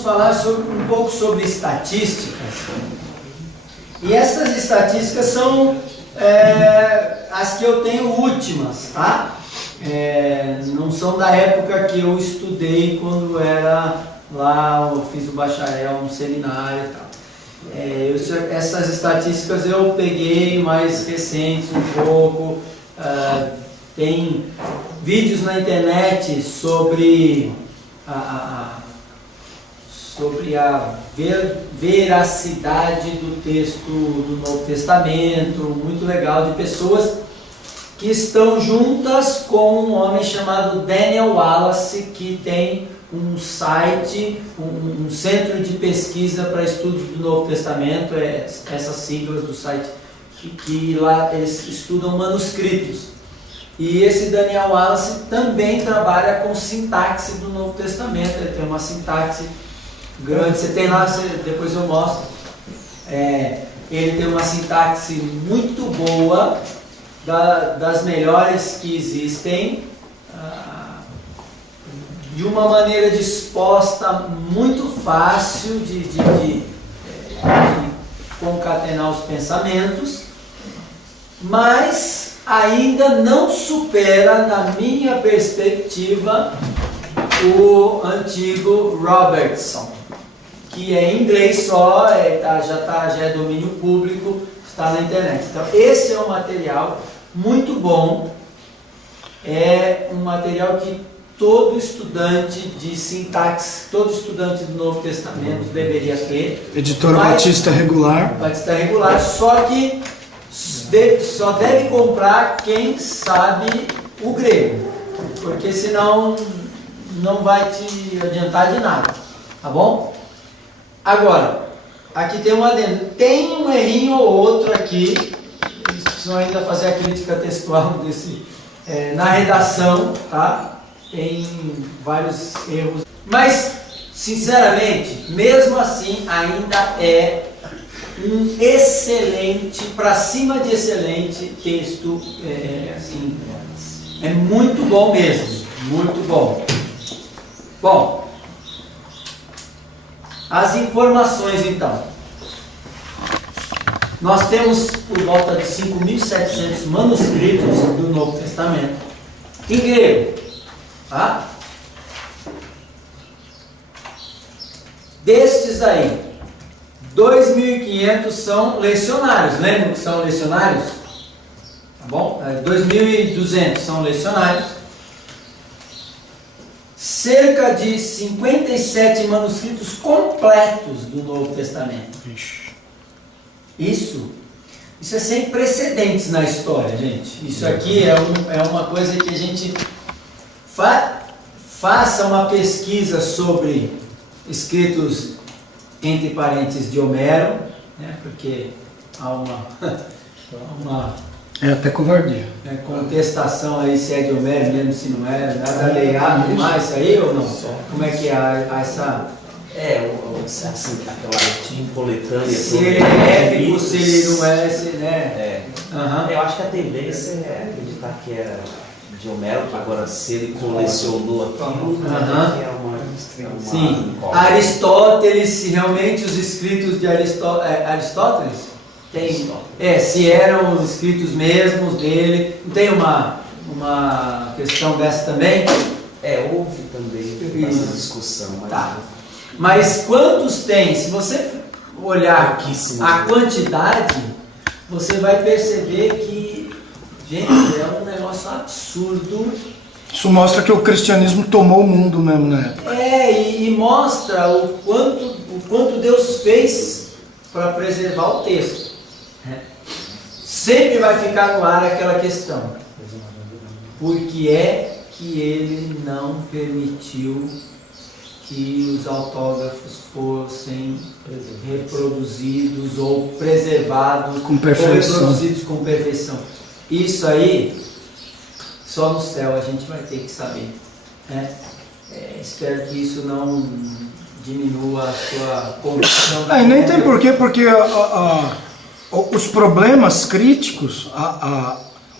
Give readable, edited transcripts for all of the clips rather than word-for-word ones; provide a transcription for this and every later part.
vamos falar um pouco sobre estatísticas. E essas estatísticas são as que eu tenho últimas, tá? Não são da época que eu estudei quando era lá, eu fiz o bacharel no seminário e tal. Essas estatísticas eu peguei mais recentes um pouco. Tem vídeos na internet sobre a veracidade do texto do Novo Testamento, muito legal, de pessoas que estão juntas com um homem chamado Daniel Wallace, que tem um site, um centro de pesquisa para estudos do Novo Testamento, essas siglas do site, que lá eles estudam manuscritos. E esse Daniel Wallace também trabalha com sintaxe do Novo Testamento, ele tem uma sintaxe grande, você tem lá, depois eu mostro. Ele tem uma sintaxe muito boa, das melhores que existem, de uma maneira disposta, muito fácil de concatenar os pensamentos, mas ainda não supera, na minha perspectiva, o antigo Robertson, que é em inglês só, já é domínio público, está na internet. Então, esse é um material muito bom, é um material que todo estudante de sintaxe, todo estudante do Novo Testamento deveria ter. Editora Batista Regular. Batista Regular, só que só deve comprar quem sabe o grego, porque senão não vai te adiantar de nada, tá bom? Agora, aqui tem um adendo, tem um errinho ou outro aqui, eles precisam ainda fazer a crítica textual na redação, tá? Tem vários erros, mas, sinceramente, mesmo assim, ainda é um excelente, para cima de excelente texto, assim, é muito bom mesmo, muito bom. Bom, as informações então. Nós temos por volta de 5.700 manuscritos do Novo Testamento em grego, tá? Destes aí, 2.500 são lecionários, lembram que são lecionários? Tá bom? 2.200 são lecionários. Cerca de 57 manuscritos completos do Novo Testamento. Isso é sem precedentes na história, gente. Isso aqui é uma coisa que a gente faça uma pesquisa sobre escritos entre parênteses de Homero, né, porque há uma até covardia. Contestação aí se é de Homero mesmo, se não é, nada alegado demais isso aí ou não? Como é que é essa... assim, aquela coletânea... Se ele é épico, se ele não é, né? Eu acho que a tendência é acreditar que era de Homero, agora se ele colecionou aquilo, Sim, Aristóteles, realmente os escritos de Aristóteles tem, se eram os escritos mesmos dele, não tem uma questão dessa também? Houve também essa discussão. Mas quantos tem? Se você olhar a quantidade, você vai perceber que, gente, é um negócio absurdo. Isso mostra que o cristianismo tomou o mundo mesmo na época. E mostra o quanto Deus fez para preservar o texto. Sempre vai ficar no ar aquela questão. Por que é que ele não permitiu que os autógrafos fossem reproduzidos ou preservados com perfeição. Ou reproduzidos com perfeição? Isso aí, só no céu a gente vai ter que saber, né? Espero que isso não diminua a sua condição. Nem tem porquê, porque os problemas críticos,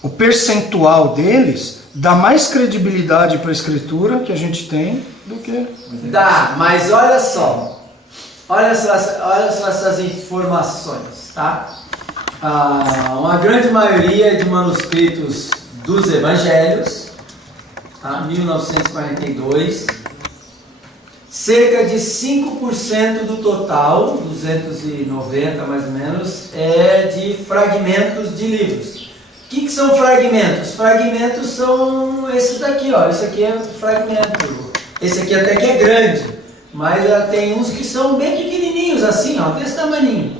o percentual deles dá mais credibilidade para a escritura que a gente tem do que... Dá, mas olha só. Olha só essas informações, tá? Uma grande maioria de manuscritos dos evangelhos, tá? 1942, cerca de 5% do total, 290 mais ou menos, é de fragmentos de livros. O que são fragmentos? Fragmentos são esses daqui, ó. Esse aqui é um fragmento. Esse aqui até que é grande. Mas tem uns que são bem pequenininhos, assim, ó, desse tamaninho.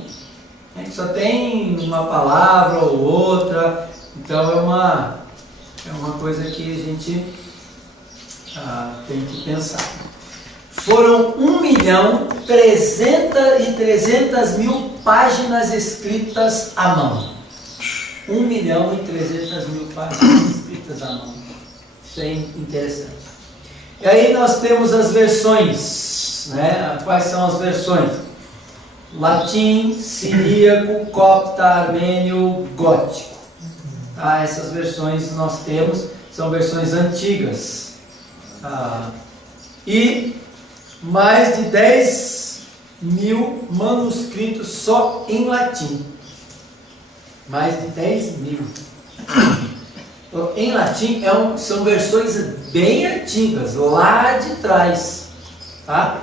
Só tem uma palavra ou outra. Então é uma coisa que a gente tem que pensar. Foram 1.300.000 páginas escritas à mão. 1.300.000 páginas escritas à mão. Isso é interessante. E aí nós temos as versões, né? Quais são as versões? Latim, siríaco, copta, armênio, gótico. Tá? Essas versões nós temos, são versões antigas. E mais de 10.000 manuscritos só em latim. Mais de 10.000. Em latim são versões bem antigas, lá de trás, tá?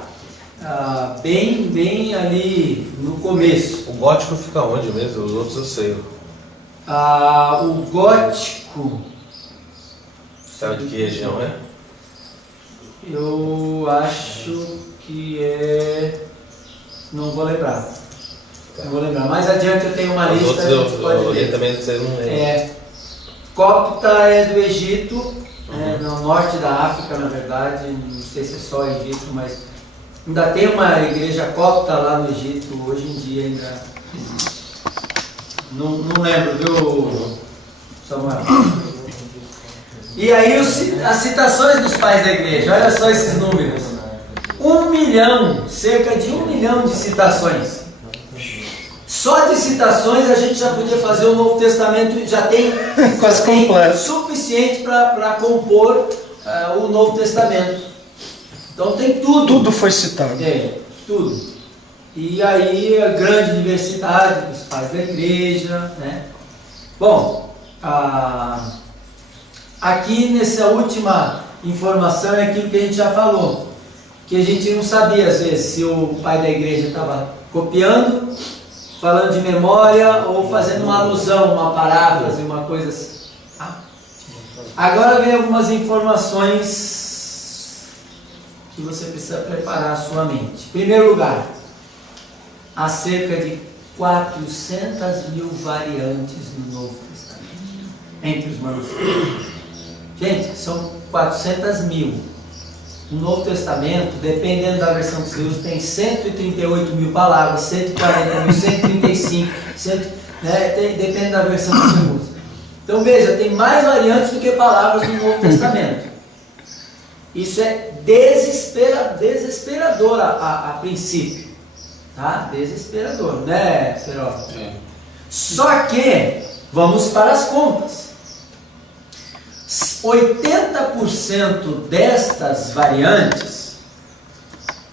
Bem ali no começo. O gótico fica onde mesmo? Os outros eu sei. O gótico... Sabe de que região é? Eu acho que é... Não vou lembrar. Não vou lembrar. Mais adiante eu tenho uma lista. Eu olhei também, você não lembra. Copta é do Egito, no norte da África, na verdade, não sei se é só Egito, mas ainda tem uma igreja copta lá no Egito, hoje em dia ainda existe. Não lembro, viu, Samuel? E aí as citações dos pais da igreja, olha só esses números. 1 milhão, cerca de 1 milhão de citações. Só de citações a gente já podia fazer o Novo Testamento, já tem quase completo, suficiente para compor o Novo Testamento. Então tem tudo. Tudo foi citado. Tudo. E aí a grande diversidade dos pais da igreja, né? Bom, aqui nessa última informação é aquilo que a gente já falou, que a gente não sabia às vezes se o pai da igreja estava copiando, falando de memória ou fazendo uma alusão, uma paráfrase, uma coisa assim. Agora vem algumas informações que você precisa preparar a sua mente. Em primeiro lugar, há cerca de 400.000 variantes no Novo Testamento, entre os manuscritos. Gente, são 400.000. No Novo Testamento, dependendo da versão que você usa, tem 138.000 palavras, 140.000, 135, depende da versão que você usa. Então veja, tem mais variantes do que palavras no Novo Testamento. Isso é desesperador a princípio. Tá? Desesperador, né, Serol? Só que, vamos para as contas. 80% destas variantes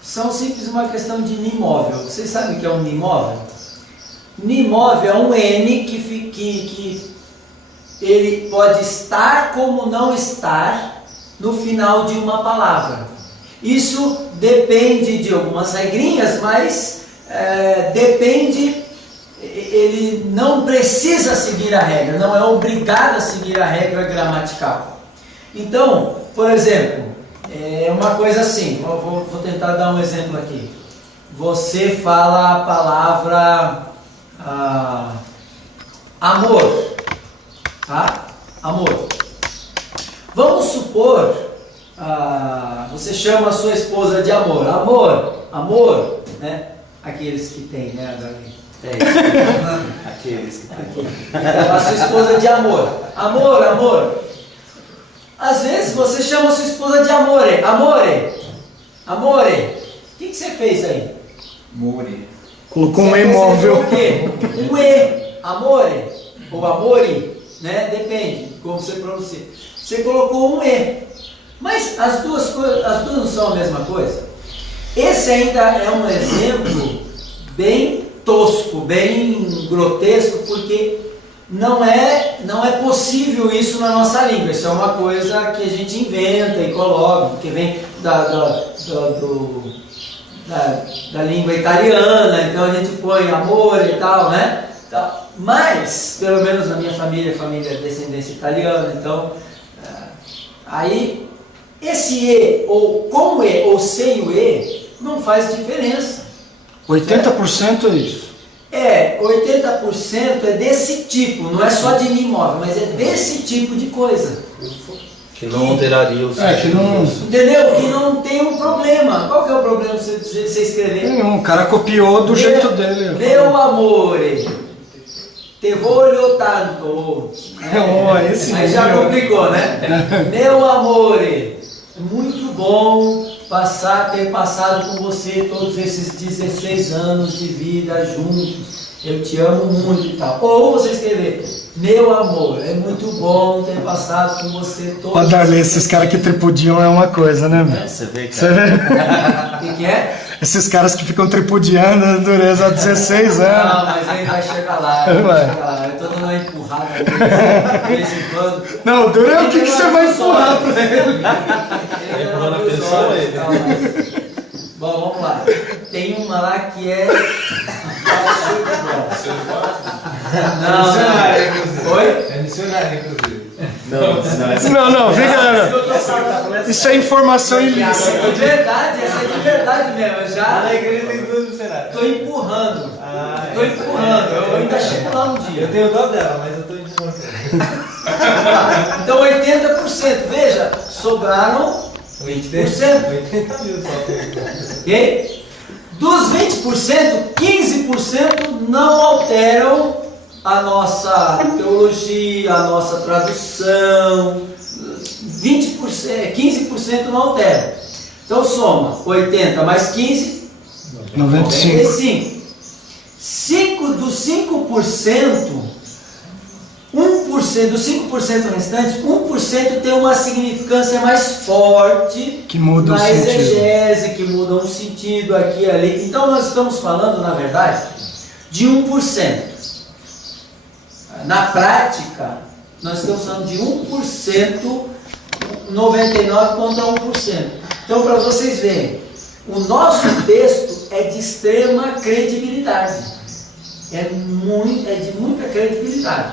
são simplesmente uma questão de nimóvel. Vocês sabem o que é um nimóvel? Nimóvel é um N que ele pode estar como não estar no final de uma palavra. Isso depende de algumas regrinhas, mas depende... Ele não precisa seguir a regra, não é obrigado a seguir a regra gramatical. Então, por exemplo, é uma coisa assim, vou tentar dar um exemplo aqui. Você fala a palavra amor, tá? Amor. Vamos supor, você chama a sua esposa de amor, amor, né? Aqueles que tem, né? Aqueles que tem. Então, a sua esposa de amor. Amor. Às vezes você chama a sua esposa de amore. O que você fez aí? Colocou um E móvel. O quê? Um E. Amore. Ou amore. né? Depende de como você pronuncia. Você colocou um E. Mas as duas não são a mesma coisa. Esse ainda é um exemplo bem tosco, bem grotesco, porque não é possível isso na nossa língua. Isso é uma coisa que a gente inventa e coloca, porque vem da língua italiana, então a gente põe amor e tal, né? Mas, pelo menos na minha família de descendência italiana, então, aí, esse E, ou com E, ou sem o E, não faz diferença. 80% é isso. 80% é desse tipo, não é só de imóvel, mas é desse tipo de coisa. Que não alteraria o sentido. Que não... Entendeu? Que não tem um problema. Qual que é o problema de você escrever? Nenhum, o cara copiou do jeito dele. Meu amore, te voglio tanto. Aí já complicou, né? Meu amore, muito bom ter passado com você todos esses 16 anos de vida juntos. Eu te amo muito e tal. Ou você escrever, meu amor, é muito bom ter passado com você todos. Ó, Darley, esses caras que tripudiam é uma coisa, né, meu? Você vê, Você cara. vê? O que é? Esses caras que ficam tripudiando a dureza há 16 anos. Não, mas ele vai chegar lá. Eu tô dando uma empurrada de vez em quando. Não, o duro é o que você vai empurrar pra ele. Ele ainda não abriu os olhos e tal, mas... Bom, vamos lá. Tem uma lá que é... Não. Oi? É missionário, inclusive. Não, vem galera. Isso é informação ilícita. É de verdade, essa é de verdade mesmo. Eu já Na igreja tem duas missionárias. tô empurrando. Tô empurrando. Eu ainda chego lá um dia. Eu tenho dó dela, mas eu tô empurrando. Então 80%. Veja, sobraram 20%. 80 mil só. Ok? Dos 20%, 15% não alteram a nossa teologia, a nossa tradução. 15% não altera. Então soma 80 mais 15, 95. 5 dos 5%, 1% dos 5% restantes, 1% tem uma significância mais forte, Que muda o na sentido. exegese, que muda um sentido aqui e ali. Então nós estamos falando, na verdade, de 1%. Na prática, nós estamos falando de 1%, 99 contra 1%. Então, para vocês verem, o nosso texto é de extrema credibilidade. É de muita credibilidade.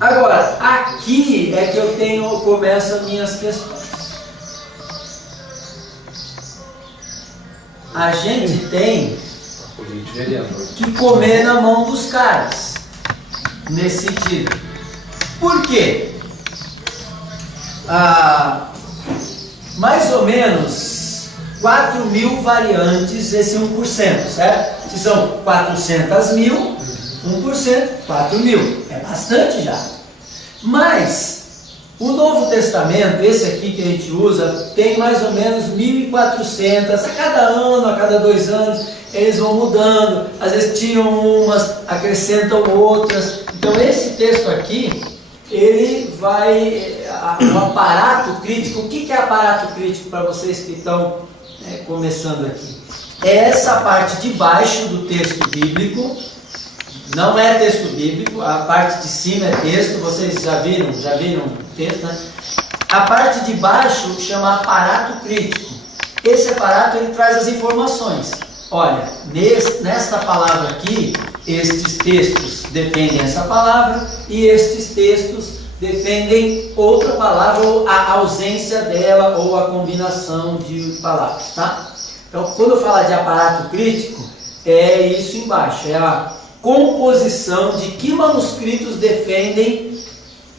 Agora, aqui é que eu começo as minhas questões. A gente tem que comer na mão dos caras, nesse sentido. Por quê? Mais ou menos 4.000 variantes esse 1%, certo? Se são 400 mil, 1%, 4.000. É bastante já. Mas o Novo Testamento, esse aqui que a gente usa, tem mais ou menos 1.400. A cada ano, a cada 2 anos, eles vão mudando. Às vezes tiram umas, acrescentam outras. Então esse texto aqui, ele vai... O aparato crítico. O que é aparato crítico para vocês que estão começando aqui? É essa parte de baixo do texto bíblico. Não é texto bíblico, a parte de cima é texto. Vocês já viram o texto, né? A parte de baixo chama aparato crítico. Esse aparato ele traz as informações. Olha, nesta palavra aqui, estes textos defendem essa palavra e estes textos defendem outra palavra, ou a ausência dela, ou a combinação de palavras, tá? Então, quando eu falar de aparato crítico, é isso embaixo, é a composição de que manuscritos defendem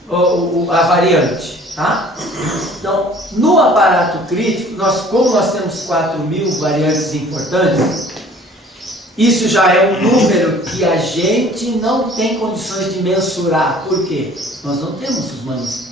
a variante, tá? Então, no aparato crítico, como nós temos 4.000 variantes importantes, isso já é um número que a gente não tem condições de mensurar. Por quê? Nós não temos os manuscritos.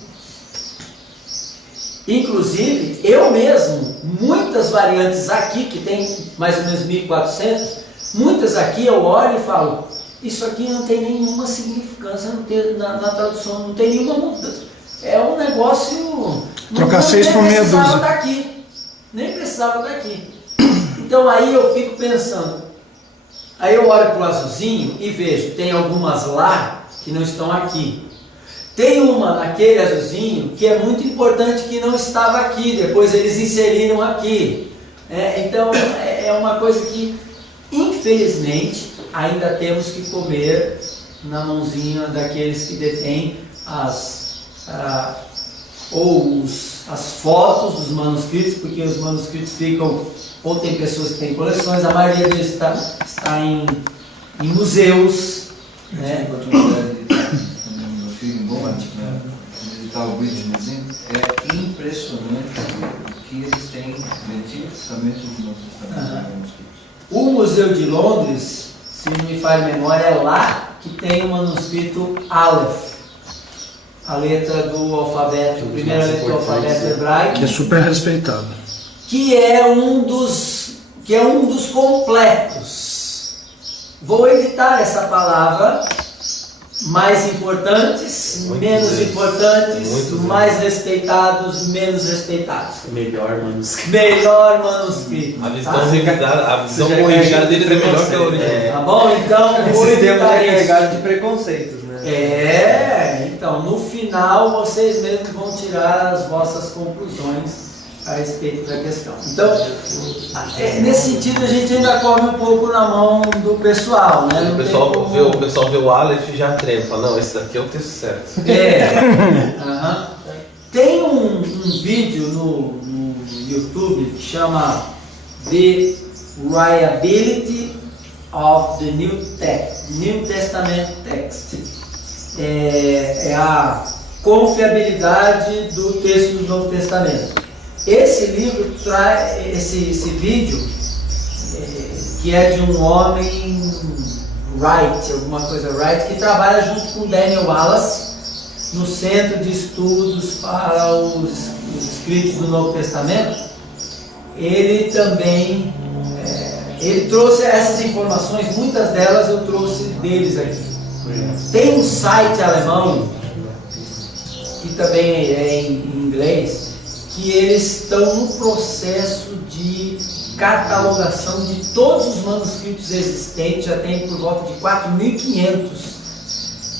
Inclusive, eu mesmo, muitas variantes aqui, que tem mais ou menos 1.400, muitas aqui eu olho e falo, isso aqui não tem nenhuma significância na tradução, não tem nenhuma mudança. É um negócio... Trocar 6 por meia dúzia. Nem precisava estar aqui. Então aí eu fico pensando, aí eu olho para o azulzinho e vejo, tem algumas lá que não estão aqui. Tem uma naquele azulzinho que é muito importante que não estava aqui, depois eles inseriram aqui. Então é uma coisa que, infelizmente, ainda temos que comer na mãozinha daqueles que detêm as fotos dos manuscritos, porque os manuscritos ficam, ou tem pessoas que têm coleções, a maioria deles está em museus. Né? Meu filho bom, visitar o British Museum, é impressionante o que eles têm no Antigo Testamento e no Novo Testamento. O Museu de Londres, se não me falha a memória, é lá que tem o manuscrito Aleph, a letra do alfabeto, a primeira letra do alfabeto hebraico, Que é super respeitado. que é um dos completos. Vou evitar essa palavra. Mais importantes, menos importantes, mais respeitados, menos respeitados. Melhor manuscrito. Melhor manuscrito. A visão revisada, a visão corrigida deles é melhor que a original. Tá bom? Então, vou Esse termo evitar é isso. carregado de preconceitos, né? Então, no final, vocês mesmos vão tirar as vossas conclusões a respeito da questão. Então, nesse sentido, a gente ainda come um pouco na mão do pessoal, né? O pessoal vê o Aleph e já treme, fala, não, esse daqui é o texto certo. Tem um vídeo no YouTube que chama The Reliability of the New Testament Text. É a confiabilidade do texto do Novo Testamento. Esse livro traz esse vídeo, que é de um homem Wright, alguma coisa Wright, que trabalha junto com Daniel Wallace no Centro de Estudos para os Escritos do Novo Testamento. Ele também ele trouxe essas informações, muitas delas eu trouxe deles aqui. Tem um site alemão, que também é em inglês, que eles estão no processo de catalogação de todos os manuscritos existentes, já tem por volta de 4.500.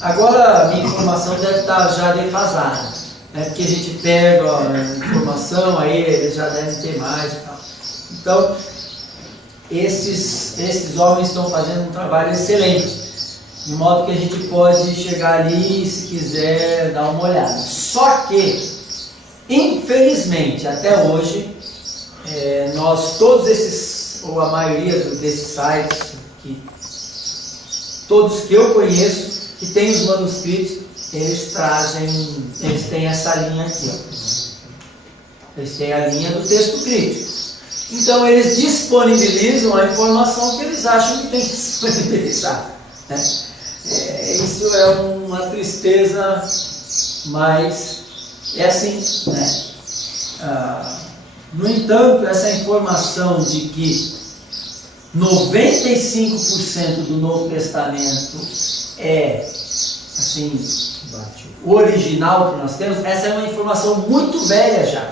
Agora a minha informação deve estar já defasada, né? Porque a gente pega a informação, aí eles já devem ter mais e tal. Então, esses homens estão fazendo um trabalho excelente, de modo que a gente pode chegar ali e, se quiser, dar uma olhada. Só que, infelizmente, até hoje, nós todos esses, ou a maioria desses sites, todos que eu conheço, que tem os manuscritos, eles têm essa linha aqui, ó. Eles têm a linha do texto crítico. Então eles disponibilizam a informação que eles acham que tem que disponibilizar, né? Isso é uma tristeza, mas é assim, né? No entanto, essa informação de que 95% do Novo Testamento é assim, o original que nós temos, essa é uma informação muito velha já.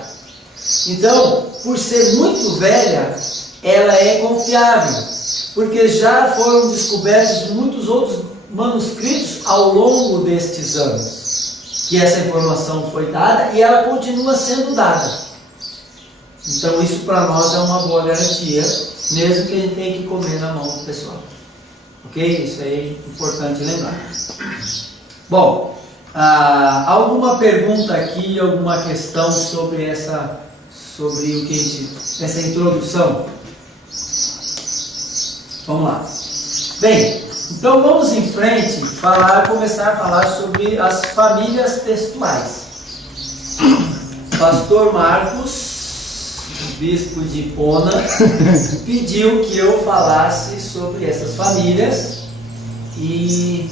Então, por ser muito velha, ela é confiável, porque já foram descobertos muitos outros manuscritos ao longo destes anos que essa informação foi dada e ela continua sendo dada. Então isso para nós é uma boa garantia, mesmo que a gente tenha que comer na mão do pessoal. Ok? Isso aí é importante lembrar. Bom, alguma pergunta aqui, alguma questão sobre essa introdução? Vamos lá. Bem, então vamos em frente começar a falar sobre as famílias textuais. Pastor Marcos, bispo de Hipona, pediu que eu falasse sobre essas famílias e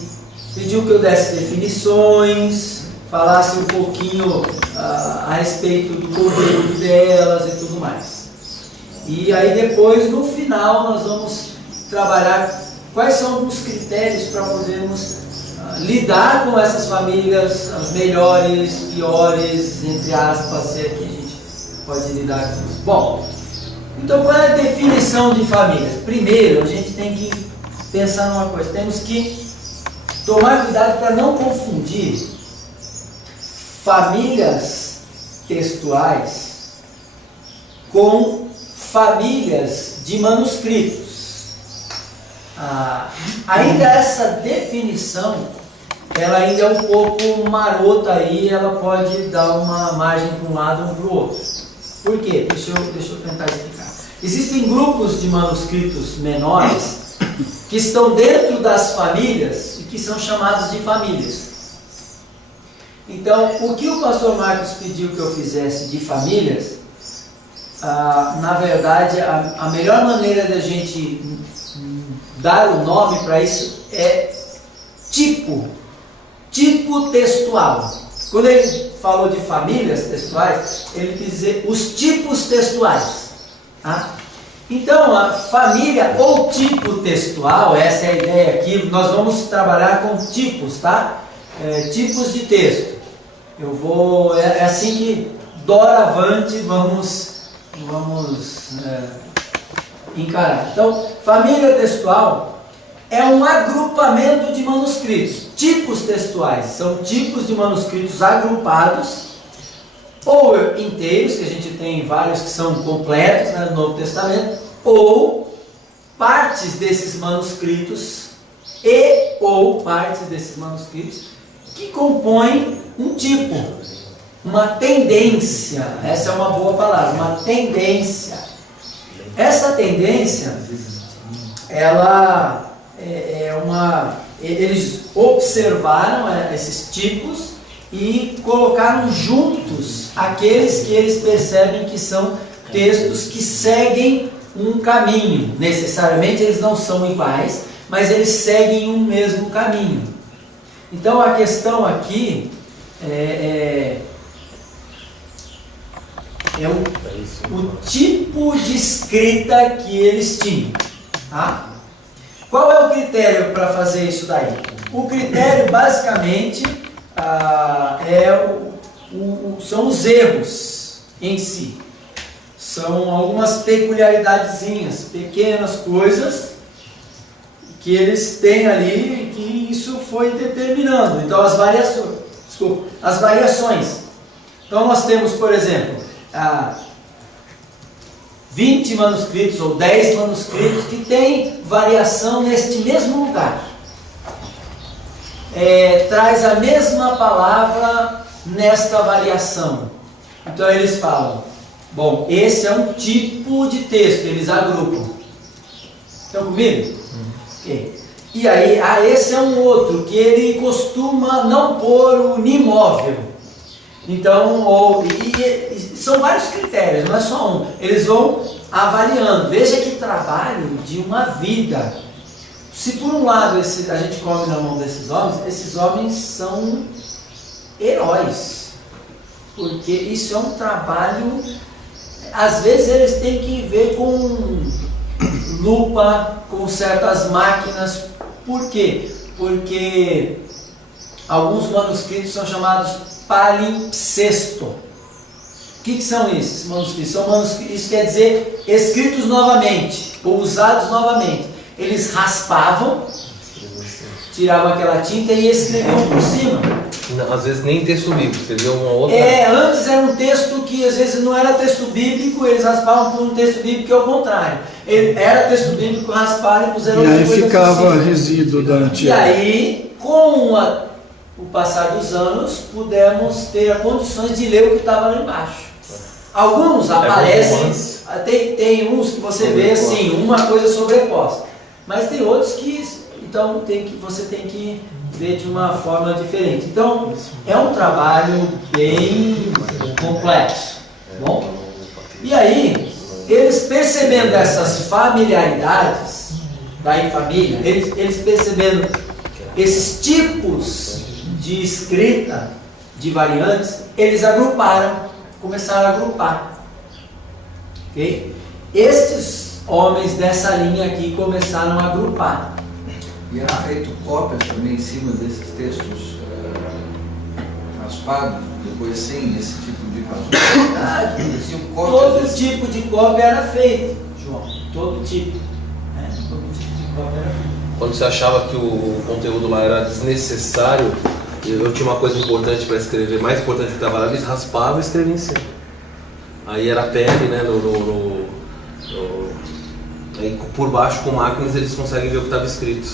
pediu que eu desse definições, falasse um pouquinho a respeito do conteúdo delas e tudo mais. E aí depois, no final, nós vamos trabalhar quais são os critérios para podermos lidar com essas famílias, as melhores, piores, entre aspas, se aqui a gente pode lidar com isso. Bom, então qual é a definição de famílias? Primeiro, a gente tem que pensar numa coisa, temos que tomar cuidado para não confundir famílias textuais com famílias de manuscritos. Ainda essa definição, ela ainda é um pouco marota aí, ela pode dar uma margem para um lado ou para o outro. Por quê? Deixa eu tentar explicar. Existem grupos de manuscritos menores que estão dentro das famílias e que são chamados de famílias. Então, o que o pastor Marcos pediu que eu fizesse de famílias, na verdade, a melhor maneira da gente dar o nome para isso é tipo textual. Quando ele falou de famílias textuais, ele quis dizer os tipos textuais. Tá? Então, a família ou tipo textual, essa é a ideia aqui, nós vamos trabalhar com tipos, tá? Tipos de texto. É assim que doravante vamos encarar. Então, família textual é um agrupamento de manuscritos. Tipos textuais são tipos de manuscritos agrupados, ou inteiros, que a gente tem vários que são completos, né, no Novo Testamento, ou partes desses manuscritos ou partes desses manuscritos que compõem um tipo, uma tendência. Essa é uma boa palavra, uma tendência. Essa tendência, ela eles observaram esses tipos e colocaram juntos aqueles que eles percebem que são textos que seguem um caminho. Necessariamente eles não são iguais, mas eles seguem um mesmo caminho. Então a questão aqui o tipo de escrita que eles tinham. Tá? Qual é o critério para fazer isso daí? O critério basicamente são os erros em si. São algumas peculiaridadezinhas, pequenas coisas que eles têm ali, que isso foi determinando. Então as variações. Então nós temos, por exemplo, 20 manuscritos ou 10 manuscritos que têm variação neste mesmo lugar. Traz a mesma palavra nesta variação. Então eles falam, bom, esse é um tipo de texto, eles agrupam. Estão comigo? Okay. E aí, esse é um outro, que ele costuma não pôr o imóvel. Então, são vários critérios, não é só um. Eles vão avaliando. Veja que trabalho de uma vida. Se por um lado a gente come na mão desses homens são heróis. Porque isso é um trabalho, às vezes eles têm que ver com lupa, com certas máquinas. Por quê? Porque alguns manuscritos são chamados palimpsesto. O que são esses manuscritos? São manuscritos, isso quer dizer escritos novamente, ou usados novamente. Eles raspavam, tiravam aquela tinta e escreviam por cima. Não, às vezes nem texto bíblico, escreviam uma outra. Antes era um texto que às vezes não era texto bíblico, eles raspavam por um texto bíblico que é o contrário. Era texto bíblico, rasparam e puseram outra coisa. E aí ficava resíduo da antiga. E aí, com o passar dos anos, pudemos ter condições de ler o que estava lá embaixo. Alguns aparecem, tem uns que você vê assim, uma coisa sobreposta. Mas tem outros que, então, você tem que ver de uma forma diferente. Então, é um trabalho bem complexo. Bom? E aí, eles percebendo essas familiaridades da família, eles percebendo esses tipos de escrita, de variantes, eles começaram a agrupar. Okay? Estes homens dessa linha aqui começaram a agrupar. E era feito cópias também em cima desses textos raspados, depois sem esse tipo de rasura. Existiam cópias Todo desse- tipo de cópia era feito, João. Todo tipo. Todo tipo de cópia era feito. Quando você achava que o conteúdo lá era desnecessário, eu tinha uma coisa importante para escrever, mais importante que trabalhar, eles raspavam e escreviam em cima. Aí era pele, né? Aí por baixo com máquinas eles conseguem ver o que estava escrito.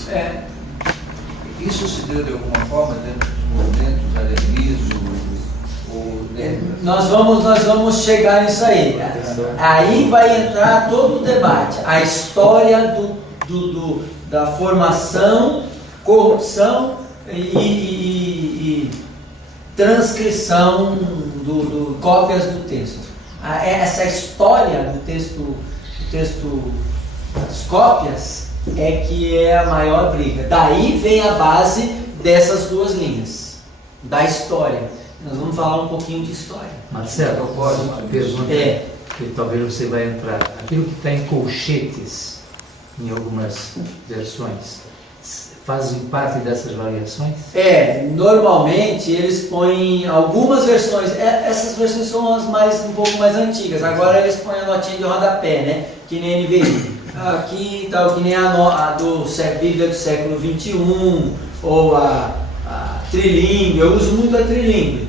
Isso se deu de alguma forma dentro dos movimentos arianismo ou dentro Nós vamos chegar nisso aí. Aí vai entrar todo o debate. A história da formação, corrupção e transcrição cópias do texto. Essa história do texto, das cópias, é que é a maior briga. Daí vem a base dessas duas linhas, da história. Nós vamos falar um pouquinho de história. Marcelo, uma pergunta que talvez você vai entrar. Aquilo que está em colchetes, em algumas versões, fazem parte dessas variações? Normalmente eles põem algumas versões, essas versões são as um pouco mais antigas, agora eles põem a notinha de rodapé, né? Que nem NVI. Aqui tal, que nem a Bíblia do século XXI, ou a trilingue, eu uso muito a trilingue.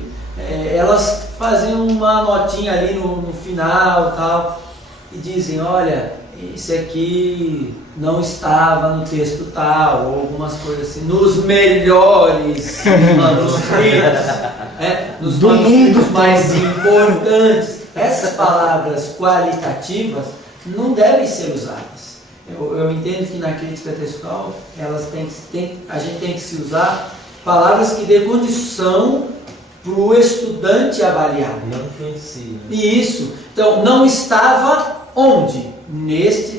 Elas fazem uma notinha ali no final tal, e dizem, olha, isso aqui não estava no texto tal, ou algumas coisas assim, nos melhores manuscritos, nos manuscritos mais importantes. Essas palavras qualitativas não devem ser usadas. Eu entendo que na crítica textual a gente tem que se usar palavras que dê condição para o estudante avaliar. Não influencia. Isso. Então, não estava onde? Neste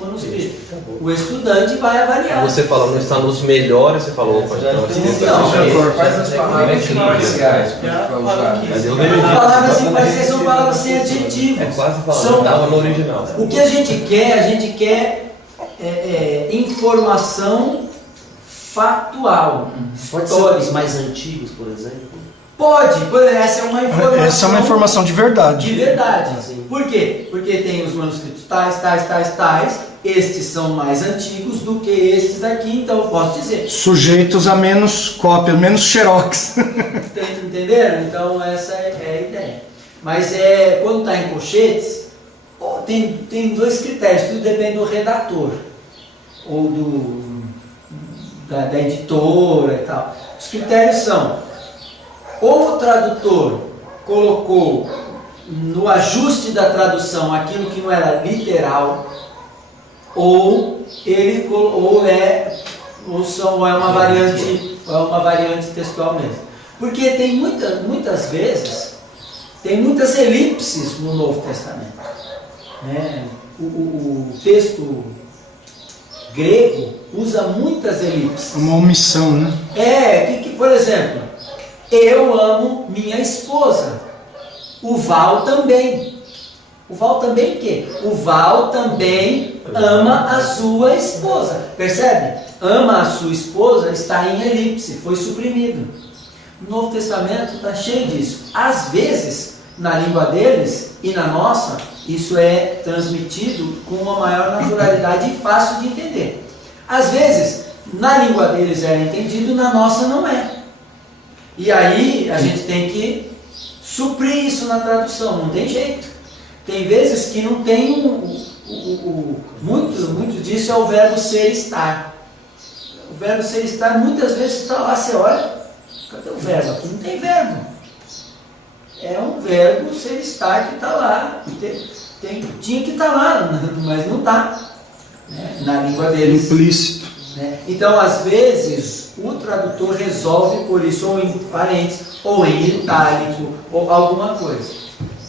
manuscrito. O estudante vai avaliar. Você falou, não está nos melhores, você falou, pode Faz as palavras imparciais para usar. Mas eu vejo Palavras imparciais são palavras sem adjetivo. quase falando, estava no original. O que a gente quer informação factual. Pode ser os mais antigos, por exemplo? Pode, essa é uma informação. Essa é uma informação de verdade. De verdade. Por quê? Porque tem os manuscritos tais. Estes são mais antigos do que estes aqui, então eu posso dizer. Sujeitos a menos cópia, menos xerox. Entenderam? Então essa é a ideia. Mas quando está em colchetes, tem dois critérios, tudo depende do redator ou da editora e tal. Os critérios são: ou o tradutor colocou no ajuste da tradução aquilo que não era literal, ou é uma variante textual mesmo. Porque tem muitas vezes, tem muitas elipses no Novo Testamento. O texto grego usa muitas elipses. Uma omissão, né? Por exemplo, eu amo minha esposa. O Val também. O Val também o quê? O Val também ama a sua esposa. Percebe? Ama a sua esposa está em elipse, foi suprimido. O Novo Testamento está cheio disso. Às vezes, na língua deles e na nossa, isso é transmitido com uma maior naturalidade e fácil de entender. Às vezes, na língua deles é entendido, na nossa não é. E aí a gente tem que suprir isso na tradução, não tem jeito. Tem vezes que não tem muito disso é o verbo ser estar. O verbo ser estar muitas vezes está lá, você olha, cadê o verbo? Aqui não tem verbo. É um verbo ser estar que está lá. Tinha que estar lá, mas não está. Na língua deles. Implícito. Então, às vezes, o tradutor resolve por isso, ou em parênteses, ou em itálico, ou alguma coisa.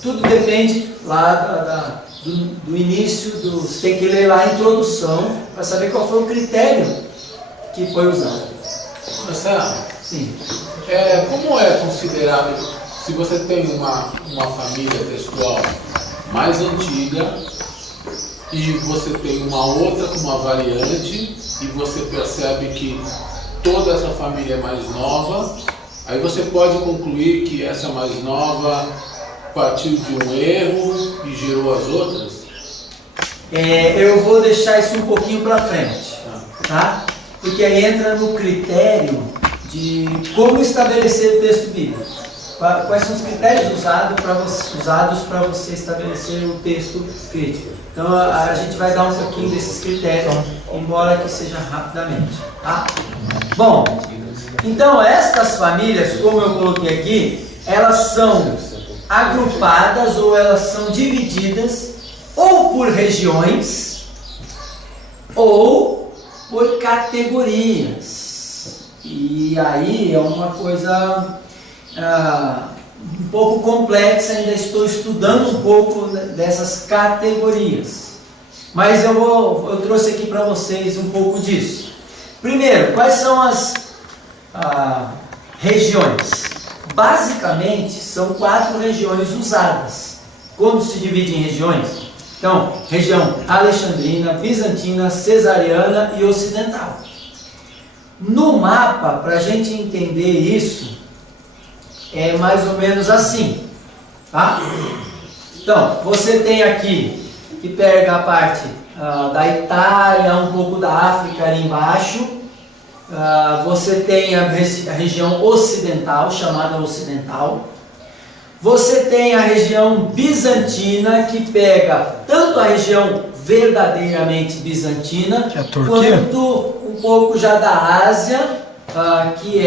Tudo depende lá do início, você tem que ler lá a introdução para saber qual foi o critério que foi usado. Marcelo, Sim. como é considerado, se você tem uma família textual mais antiga, e você tem uma outra com uma variante, e você percebe que toda essa família é mais nova, aí você pode concluir que essa mais nova partiu de um erro e gerou as outras? Eu vou deixar isso um pouquinho para frente, tá? Porque aí entra no critério de como estabelecer o texto bíblico. Quais são os critérios usados para você estabelecer o texto crítico. Então a gente vai dar um pouquinho desses critérios, embora que seja rapidamente, tá? Bom, então estas famílias, como eu coloquei aqui, elas são agrupadas ou elas são divididas ou por regiões ou por categorias. E aí é uma coisa um pouco complexa, ainda estou estudando um pouco dessas categorias. Mas eu trouxe aqui para vocês um pouco disso. Primeiro, quais são as regiões? Basicamente, são 4 regiões usadas. Como se divide em regiões? Então, região alexandrina, bizantina, cesariana e ocidental. No mapa, para a gente entender isso, é mais ou menos assim, tá? Então, você tem aqui, que pega a parte da Itália, um pouco da África ali embaixo. Você tem a região ocidental, chamada ocidental. Você tem a região bizantina, que pega tanto a região verdadeiramente bizantina, quanto um pouco já da Ásia, que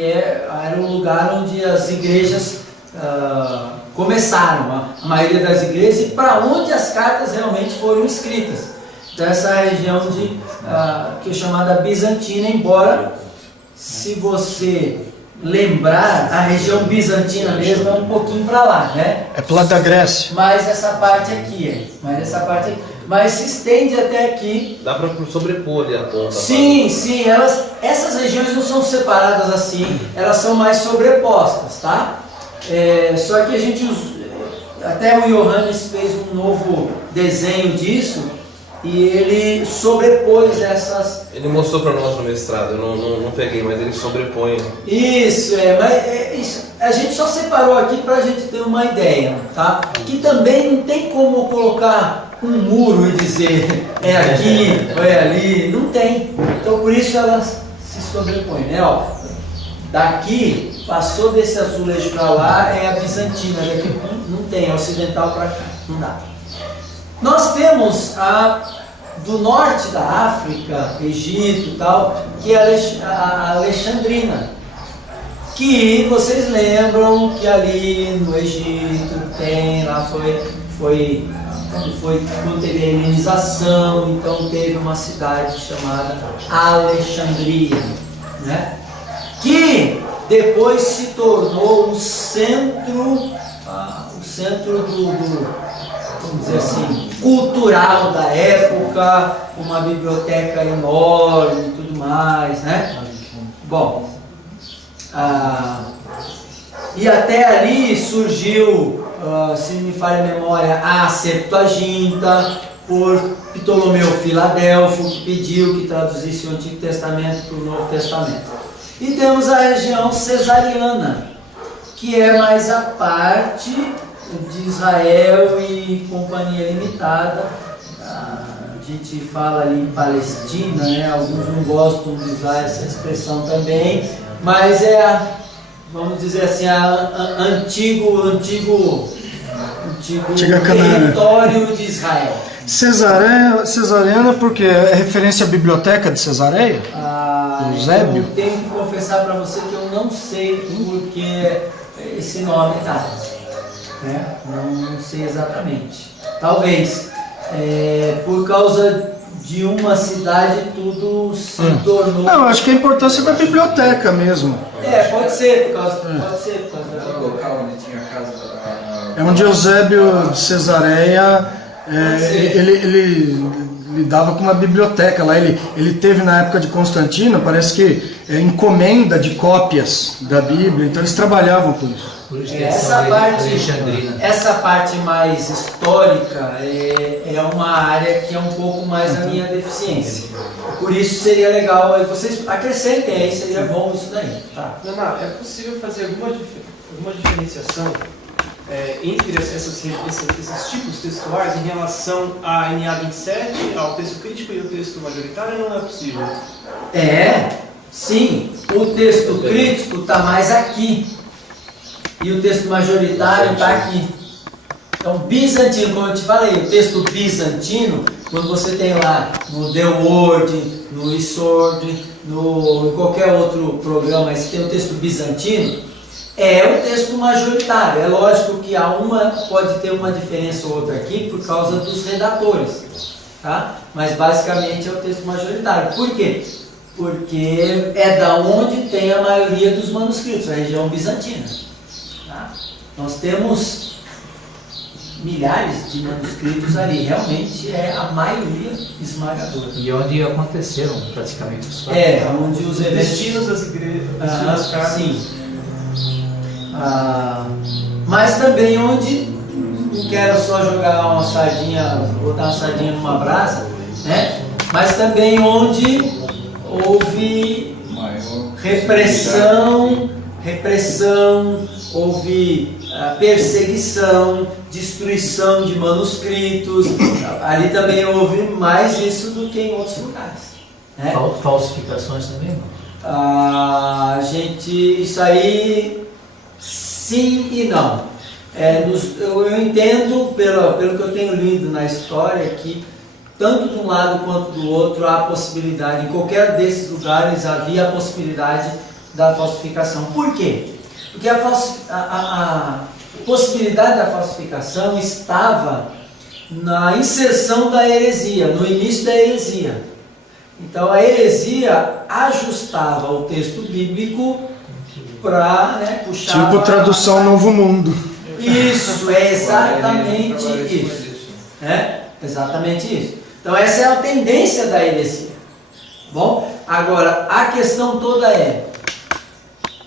era o lugar onde as igrejas começaram, a maioria das igrejas, e para onde as cartas realmente foram escritas. Então essa região que é chamada bizantina, embora, se você lembrar, a região bizantina mesmo é um pouquinho para lá, né? É pro lado da Grécia. Mas essa parte aqui, mas se estende até aqui. Dá para sobrepor ali a ponta. Sim, essas regiões não são separadas assim, elas são mais sobrepostas, tá? Só que a gente até o Johannes fez um novo desenho disso e ele sobrepôs essas. Ele mostrou para nós no mestrado, eu não peguei, mas ele sobrepõe. Isso, isso, a gente só separou aqui para a gente ter uma ideia, tá? Que também não tem como colocar um muro e dizer é aqui ou é ali, não tem. Então por isso elas se sobrepõem, né? Ó, daqui, passou desse azulejo para lá, é a bizantina, daqui não tem, a ocidental para cá, não dá. Nós temos do norte da África, Egito e tal, que é a alexandrina, que vocês lembram que ali no Egito tem, lá quando teve a helenização, então teve uma cidade chamada Alexandria, né? Que depois se tornou o centro vamos dizer assim, cultural da época, uma biblioteca enorme e tudo mais, né? Bom, e até ali surgiu, se me falha a memória, a Septuaginta, por Ptolomeu Filadelfo, que pediu que traduzisse o Antigo Testamento para o Novo Testamento. E temos a região cesariana, que é mais a parte de Israel e Companhia Limitada. A gente fala ali em Palestina, né? Alguns não gostam de usar essa expressão também, mas vamos dizer assim, antigo território de Israel. Cesariana porque é referência à biblioteca de Cesareia? Eusébio? Eu tenho que confessar para você que eu não sei porque esse nome está. Né? Não sei exatamente. Talvez por causa de uma cidade tudo se tornou. Não, acho que a importância da biblioteca mesmo. Pode ser por causa da local onde tinha a casa é onde Eusébio de Cesareia ele lidava com uma biblioteca lá. Ele teve na época de Constantino, parece que encomenda de cópias da Bíblia, então eles trabalhavam com isso. Por essa parte mais histórica é uma área que é um pouco mais a minha deficiência. Por isso seria legal, vocês acrescentem aí, seria bom isso daí. Tá? Dona, é possível fazer alguma diferenciação entre esses tipos textuais em relação à NA 27, ao texto crítico e ao texto majoritário? Não é possível? Sim, o texto crítico está mais aqui e o texto majoritário está aqui. Então, bizantino, como eu te falei, o texto bizantino, quando você tem lá no The Word, no eSword, em qualquer outro programa, você tem o texto bizantino, é o texto majoritário. É lógico que pode ter uma diferença ou outra aqui por causa dos redatores, tá? Mas basicamente é o texto majoritário. Por quê? Porque é da onde tem a maioria dos manuscritos, a região bizantina. Tá? Nós temos milhares de manuscritos ali, realmente é a maioria esmagadora. E onde aconteceram praticamente os fatos. Onde os eventos... Destinos das igrejas, sim. Mas também onde, não quero só jogar uma sardinha, botar uma sardinha numa brasa, né? Mas também onde houve repressão, houve perseguição, destruição de manuscritos. Ali também houve mais isso do que em outros lugares, né? Falsificações também não? Isso aí sim e não. Eu entendo pelo que eu tenho lido na história que tanto de um lado quanto do outro há a possibilidade, em qualquer desses lugares havia a possibilidade da falsificação. Por quê? Porque a possibilidade da falsificação estava na inserção da heresia, no início da heresia. Então a heresia ajustava o texto bíblico para puxar... Tipo tradução Novo Mundo. Isso, é exatamente isso. Exatamente isso. Então essa é a tendência da heresia. Bom, agora a questão toda é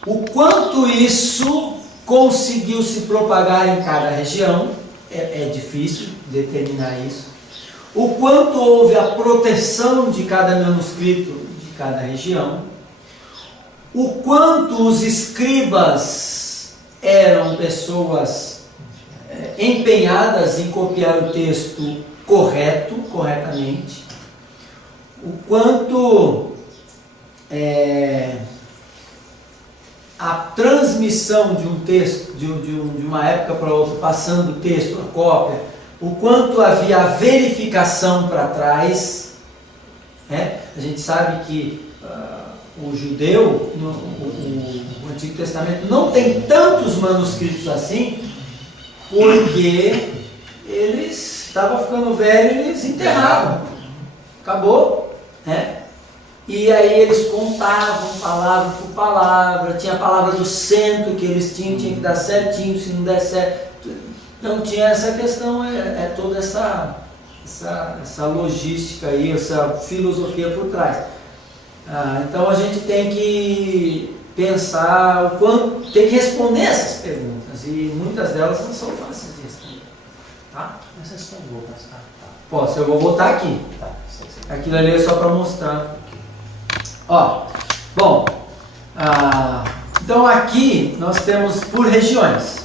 o quanto isso conseguiu se propagar em cada região. É difícil determinar isso. O quanto houve a proteção de cada manuscrito de cada região. O quanto os escribas eram pessoas empenhadas em copiar o texto corretamente. O quanto a transmissão de um texto, de uma época para outra, passando o texto, a cópia, o quanto havia a verificação para trás. A gente sabe que o judeu, o Antigo Testamento, não tem tantos manuscritos assim, porque eles estavam ficando velhos e eles enterravam. Acabou, E aí eles contavam palavra por palavra, tinha a palavra do centro que eles tinham que dar certinho, se não der certo. Não tinha essa questão, toda essa logística aí, essa filosofia por trás. Então a gente tem que pensar o quanto, tem que responder essas perguntas, e muitas delas não são fáceis de responder. Tá? Mas vocês estão voltas, tá? Posso, eu vou voltar aqui. Tá. Aquilo ali é só para mostrar. Bom, então aqui nós temos por regiões.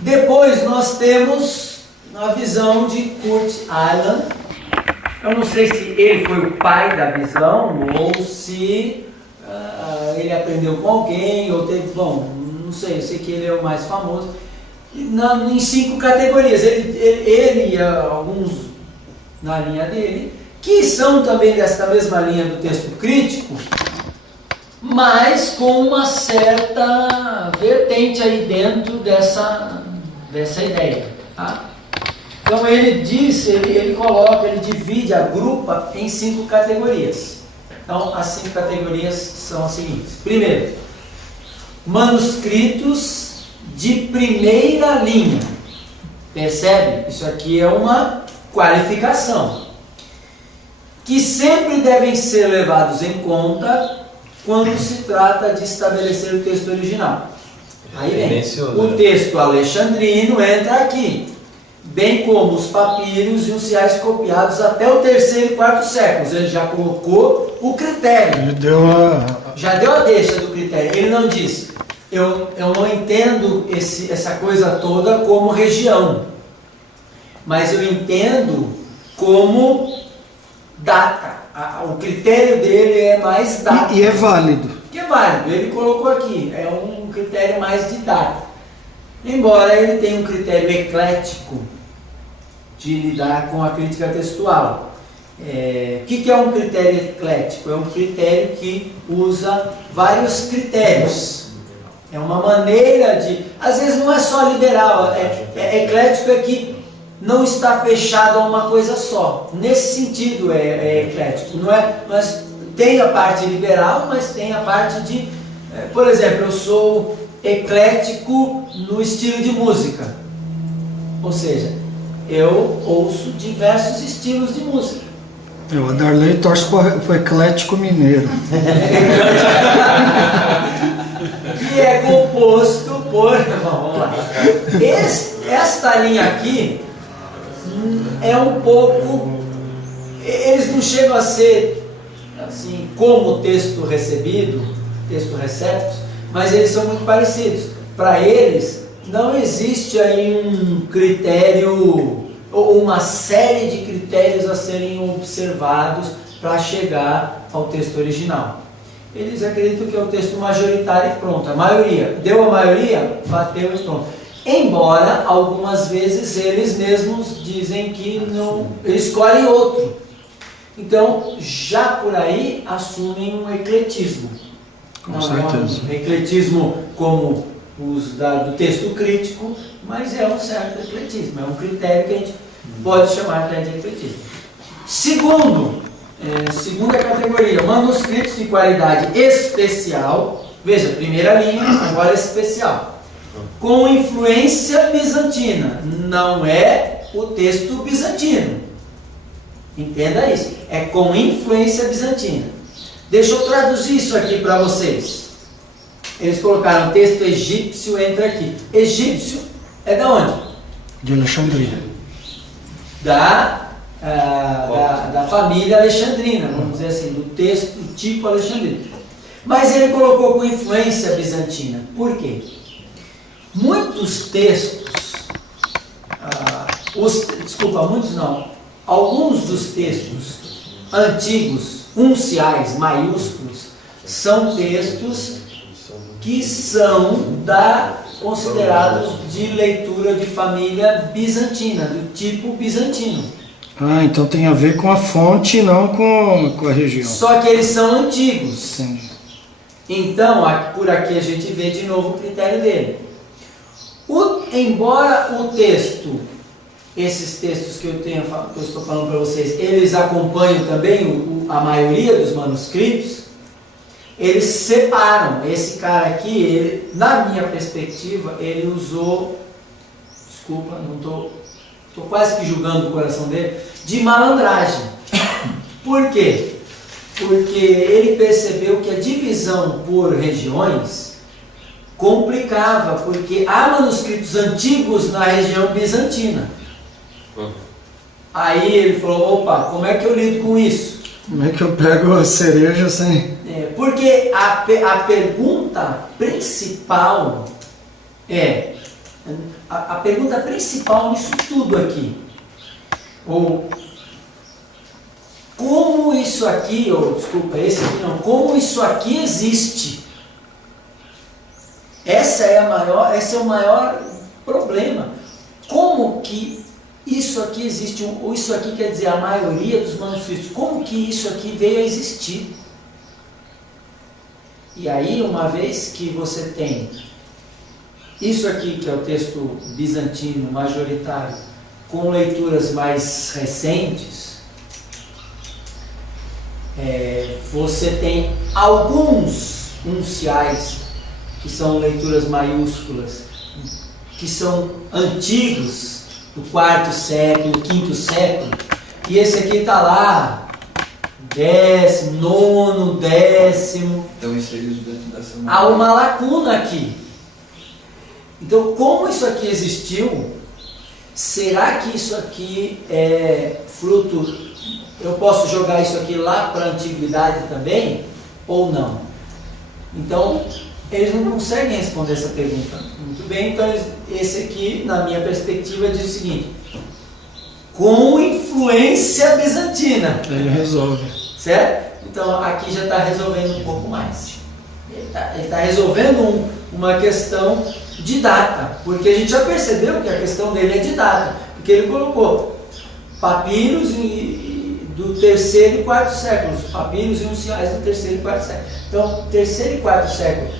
Depois nós temos a visão de Kurt Aland. Eu não sei se ele foi o pai da visão ou se ele aprendeu com alguém ou teve, não sei, eu sei que ele é o mais famoso. Em 5 categorias, ele e alguns na linha dele, que são também desta mesma linha do texto crítico, mas com uma certa vertente aí dentro dessa ideia. Tá? Então ele diz, ele coloca, ele divide, agrupa em 5 categorias. Então as 5 categorias são as seguintes. Primeiro, manuscritos de primeira linha. Percebe? Isso aqui é uma qualificação. Que sempre devem ser levados em conta quando se trata de estabelecer o texto original. Aí vem, Menciona, o né? texto alexandrino entra aqui, bem como os papiros e os reais copiados até o 3º e 4º séculos. Ele já colocou o critério, Ele deu a. já deu a deixa do critério. Ele não diz, eu não entendo essa coisa toda como região, mas eu entendo como data. O critério dele é mais data. E é válido. Que é válido, ele colocou aqui, é um critério mais de data. Embora ele tenha um critério eclético de lidar com a crítica textual. O que é um critério eclético? É um critério que usa vários critérios. É uma maneira de... Às vezes não é só liberal, eclético é que não está fechado a uma coisa só. Nesse sentido é eclético. Mas tem a parte liberal, mas tem a parte de... por exemplo, eu sou eclético no estilo de música. Ou seja, eu ouço diversos estilos de música. O Adarley torce para o Eclético Mineiro. Que é composto por... Vamos lá. Esta linha aqui é um pouco... Eles não chegam a ser assim como o texto recebido, texto receptos, mas eles são muito parecidos. Para eles, não existe aí um critério ou uma série de critérios a serem observados para chegar ao texto original. Eles acreditam que é o texto majoritário e pronto. A maioria, deu a maioria, bateu e pronto. Embora, algumas vezes, eles mesmos dizem que não, eles escolhem outro. Então, já por aí, assumem um ecletismo. Com certeza. Um ecletismo como os do texto crítico, mas é um certo ecletismo, é um critério que a gente pode chamar de ecletismo. Segunda categoria, manuscritos de qualidade especial. Veja, primeira linha, agora especial. Com influência bizantina, não é o texto bizantino. Entenda isso, é com influência bizantina. Deixa eu traduzir isso aqui para vocês. Eles colocaram texto egípcio, entra aqui. Egípcio é da onde? De Alexandria. Da família alexandrina, vamos dizer assim, do texto, do tipo alexandrino. Mas ele colocou com influência bizantina. Por quê? Muitos textos, alguns dos textos antigos, unciais, maiúsculos, são textos que são considerados de leitura de família bizantina, do tipo bizantino. Ah, então tem a ver com a fonte e não com a região. Só que eles são antigos. Sim. Então, por aqui a gente vê de novo o critério dele. Embora o texto, esses textos que eu estou falando para vocês, eles acompanham também a maioria dos manuscritos, eles separam. Esse cara aqui, na minha perspectiva, ele usou, desculpa, não estou quase que julgando o coração dele, de malandragem. Por quê? Porque ele percebeu que a divisão por regiões complicava, porque há manuscritos antigos na região bizantina. Aí ele falou, opa, como é que eu lido com isso? Como é que eu pego a cereja sem... Porque a pergunta principal a pergunta principal nisso tudo aqui, como isso aqui, como isso aqui existe? Esse é o maior problema. Como que isso aqui existe? Ou isso aqui quer dizer a maioria dos manuscritos. Como que isso aqui veio a existir? E aí, uma vez que você tem isso aqui, que é o texto bizantino majoritário, com leituras mais recentes, você tem alguns unciais, que são leituras maiúsculas, que são antigos, do 4º século, 5º século, e esse aqui está lá, 10º, 9º, 10º. Então isso aí da semana. Há uma lacuna aqui. Então, como isso aqui existiu, será que isso aqui é fruto, eu posso jogar isso aqui lá para a antiguidade também, ou não? Então, eles não conseguem responder essa pergunta muito bem, então esse aqui, na minha perspectiva, diz o seguinte: com influência bizantina. Ele resolve. Certo? Então aqui já está resolvendo um pouco mais. Ele está resolvendo uma questão de data, porque a gente já percebeu que a questão dele é de data, porque ele colocou papiros do 3º e 4º séculos, papiros e unciais do 3º e 4º século. Então, 3º e 4º século,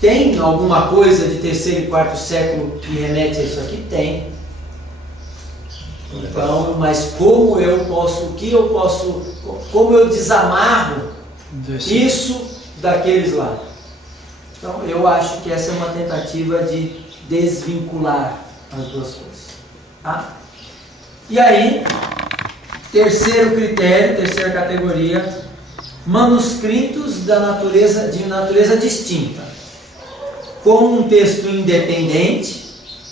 tem alguma coisa de 3º e 4º século que remete a isso aqui? Tem. Então, mas como eu desamarro isso daqueles lá? Então, eu acho que essa é uma tentativa de desvincular as duas coisas. Tá? E aí, terceiro critério, terceira categoria, manuscritos de natureza distinta, com um texto independente,